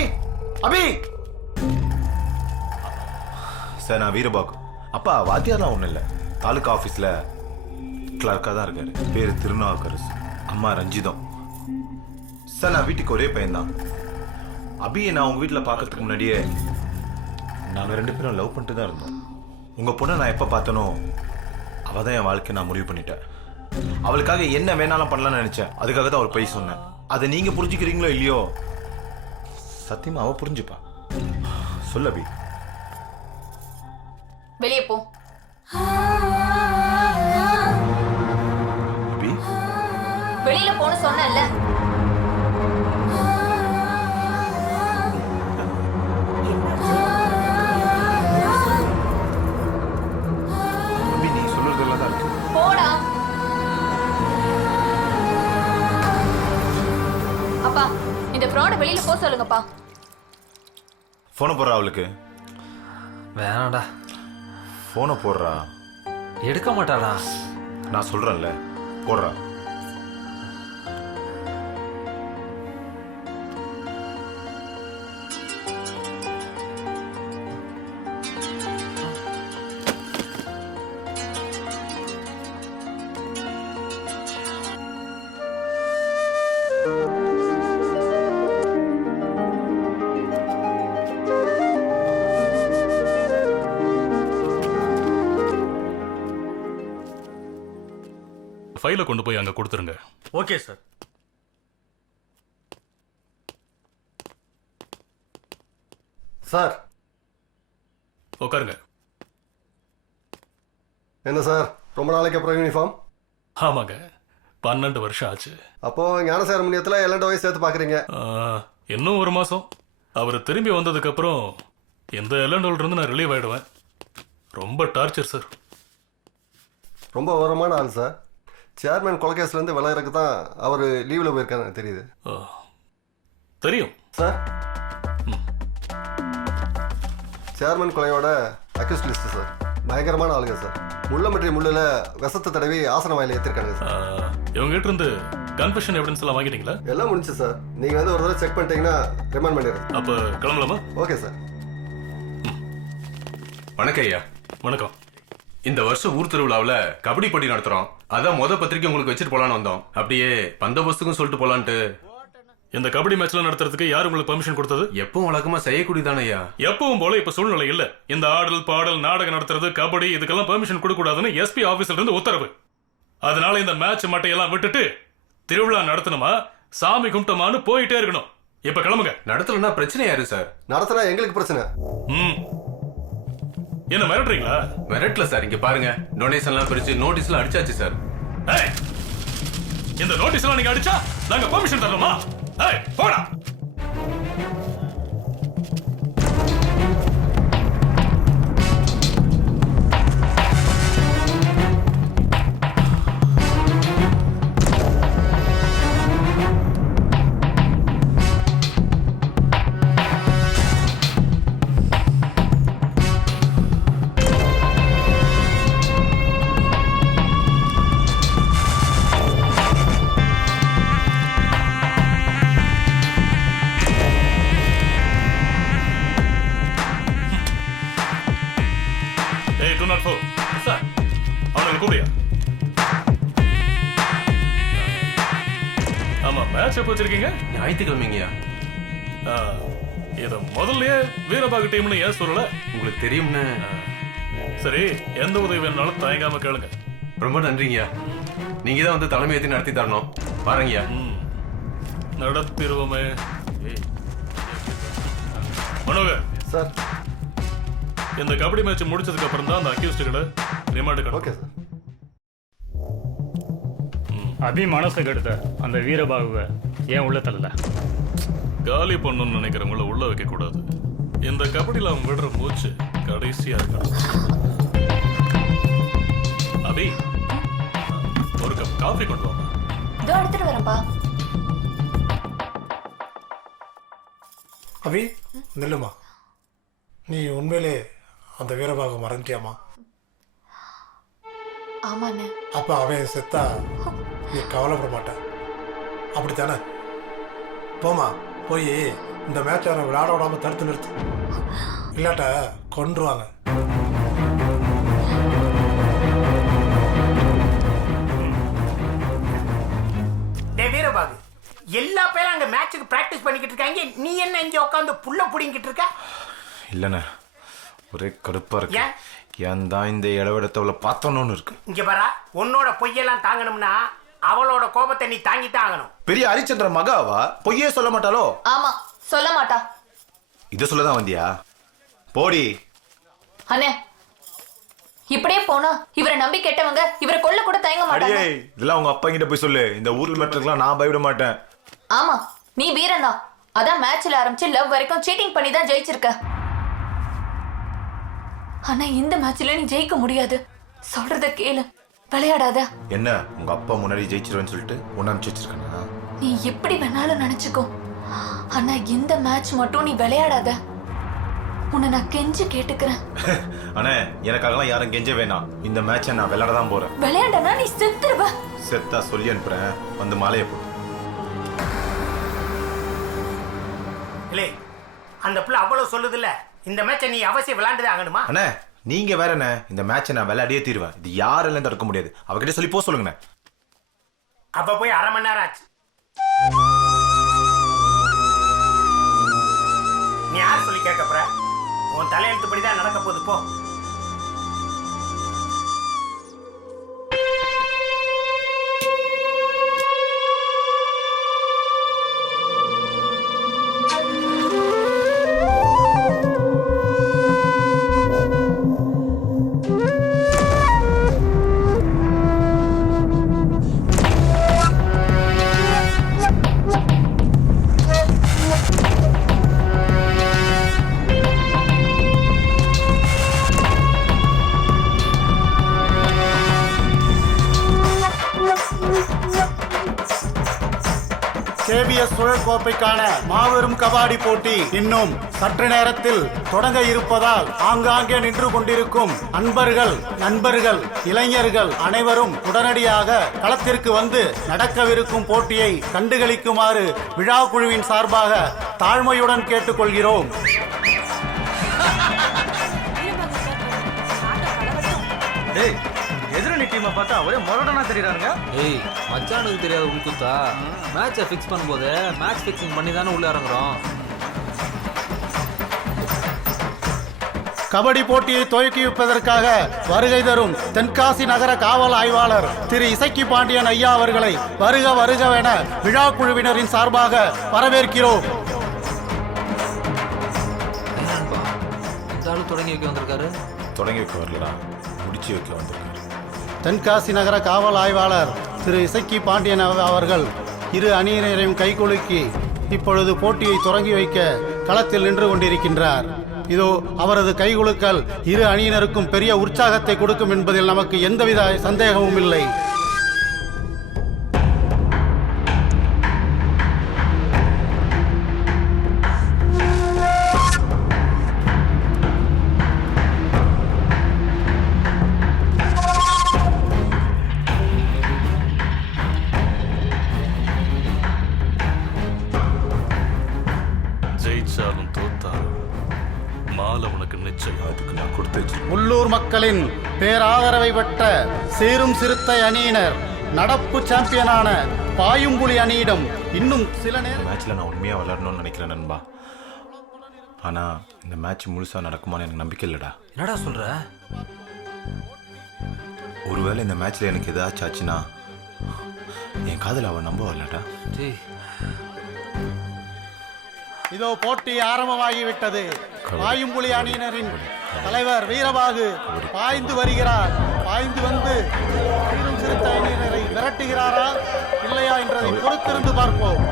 அபி சார், நான் வீரபாகு. அப்பா வாத்தியார்லாம் ஒன்றும் இல்லை, தாலுகா ஆஃபீஸில் கிளர்க்காக தான் இருக்காரு. பேர் திருநாவுக்கரசு, அம்மா ரஞ்சிதம். சார் நான் வீட்டுக்கு ஒரே பையன்தான். அபியை நான் உங்கள் வீட்டில் பார்க்கறதுக்கு முன்னாடியே நாங்கள் 2 பேரும் லவ் பண்ணிட்டு தான் இருந்தோம். உங்கள் பொண்ணை நான் எப்போ பார்த்தனோ அவள் தான் என் வாழ்க்கையை நான் முடிவு பண்ணிட்டேன். அவளுக்காக என்ன வேணாலும் பண்ணலாம்னு நினச்சேன். அதுக்காக தான் ஒரு பொய் சொன்னேன். அதை நீங்கள் புரிஞ்சுக்கிறீங்களோ இல்லையோ, சத்தியமா அவ புரிஞ்சுப்பா. சொல்ல அபி. வெளியே போ. அபி வெளியில போன்னு சொன்னேன்ல. அபி நீ சொல்றதெல்லாம் தான் இருக்கு. போடா. அப்பா, இந்த ஃப்ராட வெளியில போ சொல்லுங்கப்பா. போனை போடுறா அவளுக்கு. வேணாடா. போனை போடுறா. எடுக்க மாட்டாடா. நான் சொல்றேன்ல, போடுறா. ஃபைலை கொண்டு போய் அங்க கொடுத்துருங்க. Okay sir. சார் உட்காருங்க. என்ன சார் ரொம்ப நாளைக்கு அப்புறம் யூனிஃபார்ம்? ஆமாங்க, 12 வருஷம் ஆச்சு. அப்போ ஞானசேகர முனியத்தில் 2 வயசு சேர்த்து பார்க்குறீங்க. இன்னும் 1 மாசம். அவர் திரும்பி வந்ததுக்கு அப்புறம் எந்த எல்லண்டோல இருந்து நான் ரிலீவ் ஆயிடுவேன். ரொம்ப டார்ச்சர் சார். ரொம்ப விவரமான ஆள் சார். சேர்மேன் கொலகேஸ்லேருந்து விளையாடுறதுக்கு தான் அவர் லீவில் போயிருக்காரு தெரியுது. தெரியும் சார். சேர்மன் கொலையோட அக்யூஸ்ட் லிஸ்ட் சார். பயங்கரமான ஆளுங்க சார். முள்ள மற்ற முள்ளில் விஷத்தை தடவி ஆசன வாயில ஏற்றிருக்காங்க சார். இவங்ககிட்ட இருந்து கன்ஃபெஷன் எவிடன்ஸ் எல்லாம் வாங்கிட்டீங்களா? எல்லாம் முடிஞ்சு சார். நீங்கள் வந்து ஒரு தடவை செக் பண்ணிட்டீங்கன்னா ரிமாண்ட் பண்ணிடுறேன். அப்போ கிளம்பலாமா? Okay sir. வணக்கம் ஐயா. வணக்கம். இந்த வருஷம் ஊர் திருவிழாவில் கபடி போட்டி நடத்துறோம். அதான் பத்திரிக்கை உங்களுக்கு வச்சுட்டு போலான்னு வந்தோம். அப்படியே பந்தோபஸ்துக்கும் சொல்லிட்டு போலான்ட்டு. இந்த கபடி மேட்ச்ல நடத்துறதுக்கு யார் உங்களுக்கு பெர்மிஷன் கொடுத்தது? எப்பவும் வழக்கமா செய்யக்கூடியதானே ஐயா. எப்பவும் போல இப்ப சூழ்நிலை இல்ல. இந்த ஆடல் பாடல் நாடகம் நடத்துறது கபடி இதுக்கெல்லாம் பெர்மிஷன் கொடுக்க கூடாதுன்னு எஸ்பி ஆபீஸ்ல இருந்து உத்தரவு. அதனால இந்த மேட்ச் மட்டையெல்லாம் விட்டுட்டு திருவிழா நடத்தணுமா சாமி கும்பிட்டோமான்னு போயிட்டே இருக்கணும். இப்ப கிளம்புங்க. நடத்தலன்னா பிரச்சனை யாரு சார்? நடத்தினா எங்களுக்கு பிரச்சனை. என்ன மிரட்டுறீங்களா? மிரட்டல சார். இங்க பாருங்க, டொனேஷன்லாம் பிரிச்சு நோட்டீஸ்லாம் அடிச்சாச்சு சார். இந்த நோட்டீஸ் எல்லாம் நீங்க அடிச்சா நாங்க பெர்மிஷன் தரணுமா? போடா. வச்சிருக்கீங்க ஞாயிற்றுக்கிழமைங்கயா. இத முதல்லயே வீரபாகு டீம்னு ஏன் சொல்லல? உங்களுக்கு தெரியும்னு. சரி, எந்த உதவி வேணாலும் தயங்காம கேளுங்க. ரொம்ப நன்றிங்கய்யா. நீங்க தான் வந்து தலைமை ஏற்றி நடத்தி தரணும். பாருங்கய்யா. நடத்திடுவோமே. மனோகர் சார், இந்த கபடி மேட்ச் முடிச்சதுக்கு அப்புறம் தான் அந்த அக்யூஸ்டுகளை ரிமாண்ட் கிடைக்கும். Okay sir. அபி மனசு கெடுத்த அந்த வீரபாகுவை ஏன் உள்ள தள்ளல? காலி பண்ணணும்னு நினைக்கிறவங்கள உள்ள வைக்க கூடாது. இந்த கபடியில் அவன் விடுற மூச்சு கடைசியா இருக்கணும். அபி, ஒரு கப் காஃபி கொண்டு வாங்க. இதோ எடுத்துட்டு வரேன்ப்பா. அபி, நில்லுமா. நீ உண்மையிலே அந்த வீரபாக மறந்துட்டியாமா? ஆமாண்ணே. அப்ப அவன் செத்தா நீ கவலைப்பட மாட்ட, அப்படித்தானே? போமா, போய் இந்த மேட்ச் அவனை விளையாட விடாம தடுத்து நிறுத்து. இல்லாட்ட கொன்றுவாங்க. வீரபாகு, எல்லா பேரும் அங்க மேட்சுக்கு பிராக்டிஸ் பண்ணிக்கிட்டு இருக்காங்க. நீ என்ன இங்க உட்காந்து புள்ள புடிங்கிட்டு இருக்க? இல்லண்ணே, ஒரே கடுப்பா இருக்கு. ஏன் தான் இந்த இளவெடுத்தவளை பார்த்தோன்னு இருக்கு. இங்க பாரா, உன்னோட பொய்யெல்லாம் தாங்கணும்னா அவளோட கோபத்தை நீ தாங்கித்தான் ஆகணும். பெரிய ஹரிச்சந்திர மகாவா? பொய்யே சொல்ல மாட்டாளோ? ஆமா, சொல்ல மாட்டா. இத சொல்லதான் வந்தியா? போடி. அண்ணே, இப்படியே போனா இவரை நம்பி கெட்டவங்க இவரை கொல்ல கூட தயங்க மாட்டாங்க. இதெல்லாம் உங்க அப்பா கிட்ட போய் சொல்லு. இந்த ஊர்ல மேட்டருக்குலாம் நான் பயப்பட மாட்டேன். ஆமா, நீ வீரன் தான். அதான் மேட்ச்ல ஆரம்பிச்சு லவ் வரைக்கும் சீட்டிங் பண்ணி தான் ஜெயிச்சிருக்க. ஆனா இந்த மேட்ச்ல நீ ஜெயிக்க முடியாது. சொல்றத கேளு, விளையாடாத. என்ன, உங்க அப்பா முன்னாடி ஜெயிச்சிருவேன்னு சொல்லிட்டு ஒன்னு அனுப்பிச்சு வச்சிருக்கானா? நீ எப்படி வேணாலும் நினைச்சுக்கோ, ஆனா இந்த மேட்ச் மட்டும் நீ விளையாடாத. உன்னை நான் கெஞ்சி கேட்டுக்கிறேன். அண்ணே, எனக்காகலாம் யாரும் கெஞ்ச வேணாம். இந்த மேட்சை நான் விளையாட தான் போறேன். விளையாண்டனா நீ செத்துருவ. செத்தா சொல்லி அனுப்புறேன், வந்து மாலையை போடு. இல்லே, அந்த பிள்ளை அவ்வளவு சொல்லுதுல்ல, இந்த மேட்சை நீ அவசியம் விளையாண்டுதான் ஆகணுமா? அண்ணே, நீங்க வேற என்ன, இந்த மேட்சை நான் விளையாடியே தீருவேன். இது யாரெல்லாம் தடுக்க முடியாது. அவகிட்ட சொல்லி போ சொல்லுங்கண்ணே. அப்ப போய் 1/2 மணி நேரம் ஆச்சு. நீ யார் சொல்லி கேட்க போற? உன் தலையெழுத்துப்படிதான் நடக்க போகுது. போ. ஏபிஎஸ் சுழல் கோப்பைக்கான மாபெரும் கபாடி போட்டி இன்னும் சற்று நேரத்தில் தொடங்க இருப்பதால் ஆங்காங்கே நின்று கொண்டிருக்கும் அன்பர்கள், நண்பர்கள், இளைஞர்கள் அனைவரும் உடனடியாக களத்திற்கு வந்து நடக்கவிருக்கும் போட்டியை கண்டுகளிக்குமாறு விழா குழுவின் சார்பாக தாழ்மையுடன் கேட்டுக்கொள்கிறோம். எதிரணி டீமை பார்த்தா ஒரே முரடனா தெரியுறாங்க. ஏய் மச்சானுக்கு தெரியாத உள்குத்தா மேட்சை ஃபிக்ஸ் பண்ணும்போது மேட்ச் ஃபிக்ஸிங் பண்ணி தானே உள்ள இறங்குறோம். கபடி போட்டியை துவக்கி வைப்பதற்காக வருகை தரும் தென்காசி நகர காவல் ஆய்வாளர் திரு இசக்கி பாண்டியன் ஐயா அவர்களை வருக வருகவென விழா குழுவினரின் சார்பாக வரவேற்கிறோம். தொடங்கி வைக்க வந்திருக்காரு. தொடங்கி வைக்க வரலடா, முடிச்சு வைக்க வந்திருக்காரு. தென்காசி நகர காவல் ஆய்வாளர் திரு இசக்கி பாண்டியன் அவர்கள் இரு அணியினரையும் கைகுலுக்கி இப்பொழுது போட்டியை தொடங்கி வைக்க களத்தில் நின்று கொண்டிருக்கின்றார். இதோ அவரது கைகுலுக்கல் இரு அணியினருக்கும் பெரிய உற்சாகத்தை கொடுக்கும் என்பதில் நமக்கு எந்தவித சந்தேகமும் இல்லை. ஜெயிச்சாலும் தோத்தாலும் மாலை உனக்கு நிச்சயம். அதுக்கு நான் கொடுத்து உள்ளூர் மக்களின் பேராதரவை பெற்ற சீரும் சிறுத்தை அணியினர் நடப்பு சாம்பியனான பாயும்புலி அணியிடம் இன்னும் சில நேரம் மேட்ச்ல நான் உண்மையா விளையாடணும்னு நினைக்கிறேன் நண்பா. ஆனா இந்த மேட்ச் முழுசா நடக்குமான்னு எனக்கு நம்பிக்கை இல்லடா. என்னடா சொல்ற? ஒருவேளை இந்த மேட்ச்ல எனக்கு ஏதாச்சும் ஆச்சுன்னா என் காதல அவன் நம்ப வரலடா. இதோ போட்டி ஆரம்பமாகிவிட்டது. பாயும்புலி அணியினரின் தலைவர் வீரபாகு பாய்ந்து வருகிறார். பாய்ந்து வந்து சீரும் சிறுத்தை அணியினரை விரட்டுகிறாரா இல்லையா என்பதை பொறுத்திருந்து பார்ப்போம்.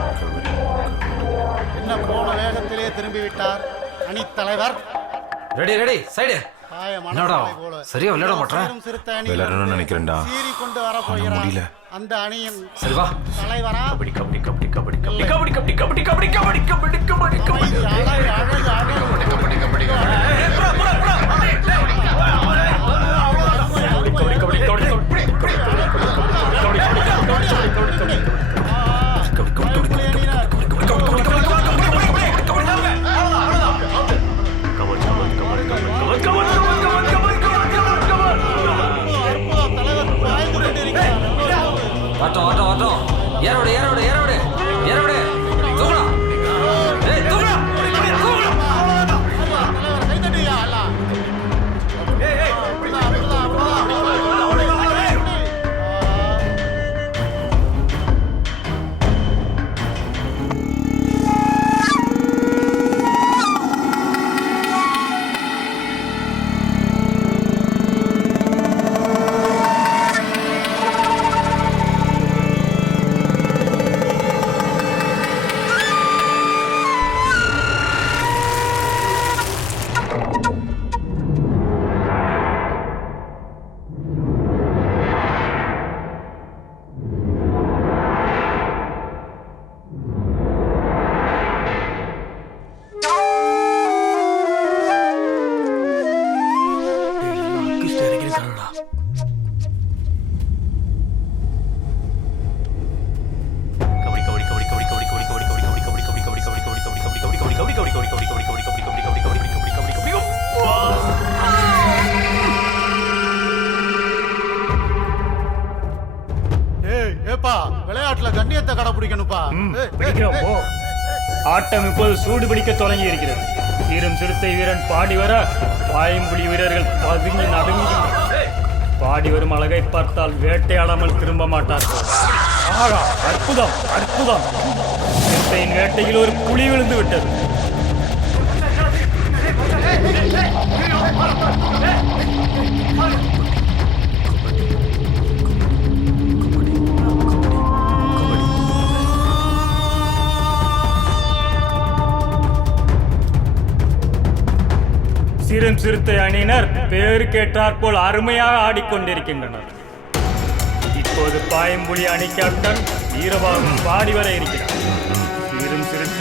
என்ன போன வேகத்திலே திரும்பிவிட்டார் அணித்தலைவர். Ready ready side. என்னடா சரியா விளையாட மாட்டேன். விளையாடணும்னு நினைக்கிறேன்டா. முடியல. அந்த அணியின் சரி வா. தலைவரா கபடி கபடி கபடி கபடி கபடி கபடி கபடி கபடி கபடி கபடி கபடி கபடி ஆட்டம் ஆட்டம் ஆட்டம். ஏரோடு ஏரோடு ஏரோடு ஏரோடு. தூக்கலாம். ஏய் தூக்கலாம். விளையாட்டுல கண்ணியத்தை கடைபிடிக்கணும்பா. ஆட்டம் இப்போது சூடு பிடிக்க தொடங்கி இருக்கிறது. சீரும் சிறுத்தை வீரன் பாடி வர பாயும்புலி வீரர்கள் பதுங்கி நடுங்கி பாடி வரும் அழகை பார்த்தால் வேட்டையாடாமல் திரும்ப மாட்டார்கள். ஆகா, அற்புதம் அற்புதம். சிறுத்தையின் வேட்டையில் ஒரு புலி விழுந்து விட்டது. சீரும் சிறுத்தை அணியினர் பேருக்கேற்றாற் போல் அருமையாக ஆடிக்கொண்டிருக்கின்றனர். இப்போது பாயும்புலி அணி கேப்டன் வீரபாகு பாடி வர இருக்கிறார்.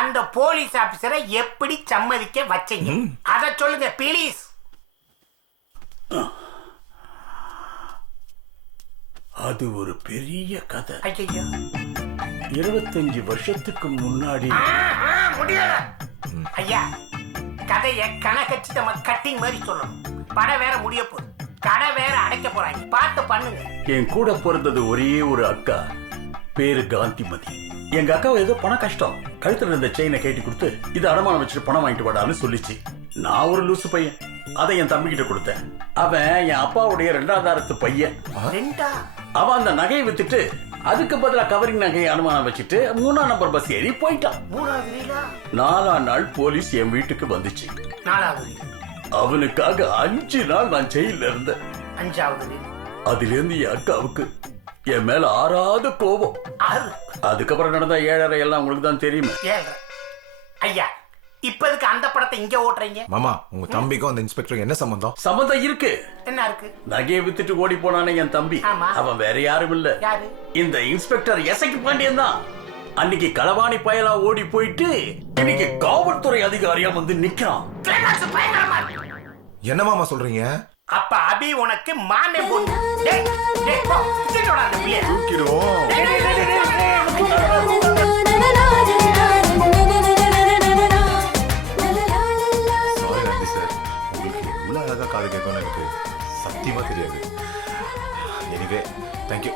அந்த போலீஸ் ஆபீசரை எப்படி சம்மதிக்க வச்சீங்க அத சொல்லுங்க ப்ளீஸ். அது ஒரு பெரிய கதை. ஐயோ 25 வருஷத்துக்கு முன்னாடி. முடியல ஐயா, கதைய கணக்கச்சிதமா கட்டிங் மாதிரி சொல்லணும். படம் வேற முடிய போகுது, கடை வேற அடைக்க போறாங்க, பார்த்து பண்ணுங்க. என் கூட பிறந்தது ஒரே ஒரு அக்கா, பேரு காந்திமதி. எங்க அக்காவை ஏதோ பண கஷ்டம், கழுத்துல இருந்த செயினை கேட்டி கொடுத்து இது அடமானம் வச்சுட்டு பணம் வாங்கிட்டு வாடான்னு சொல்லிச்சு. நான் ஒரு லூசு பையன், அதை என் தம்பி கிட்ட கொடுத்தேன். அவன் என் அப்பாவுடைய 2வது பையன். அவன் அந்த நகையை வித்துட்டு அதுக்கு பதிலா கவரிங் நகையை அனுமானம் வச்சுட்டு 3ஆம் நம்பர் பஸ் ஏறி போயிட்டான். 4ஆம் நாள் போலீஸ் என் வீட்டுக்கு வந்துச்சு. அவனுக்காக 5 நாள் நான் ஜெயில இருந்தேன். 5வது அதுல இருந்து என் அக்காவுக்கு என் மேல ஆறாத கோபம். அதுக்கப்புறம் நடந்த 7.5 எல்லாம் உங்களுக்கு தான் தெரியுமே. ஐயா, இப்போதுக்கு அந்த படத்தை இங்க ஓட்டுறீங்க? மாமா, உங்க தம்பிக்கும் அந்த இன்ஸ்பெக்டருக்கு என்ன சம்பந்தம்? சம்பந்தம் இருக்கு. என்ன இருக்கு? நகையை வித்துட்டு ஓடி போனானே என் தம்பி, அவன் வேற யாரும் இல்ல, இந்த இன்ஸ்பெக்டர் எசக்கி பாண்டியன் தான். அன்னைக்கு களவாணி பயலா ஓடி போயிட்டு இன்னைக்கு காவல்துறை அதிகாரியா வந்து நிக்கிறான். என்ன மாமா சொல்றீங்க? அப்ப அபி உனக்கு மாமே பொண்ணு. டேய் டேய் போ, சிட்டோடா அந்த பிள்ளை தூக்கிடுவோம். சாரி நந்தி சார், உங்களுக்கு இவ்வளவு அழகா காது கேட்கணும்னு எனக்கு சத்தியமா தெரியாது. Anyway thank you.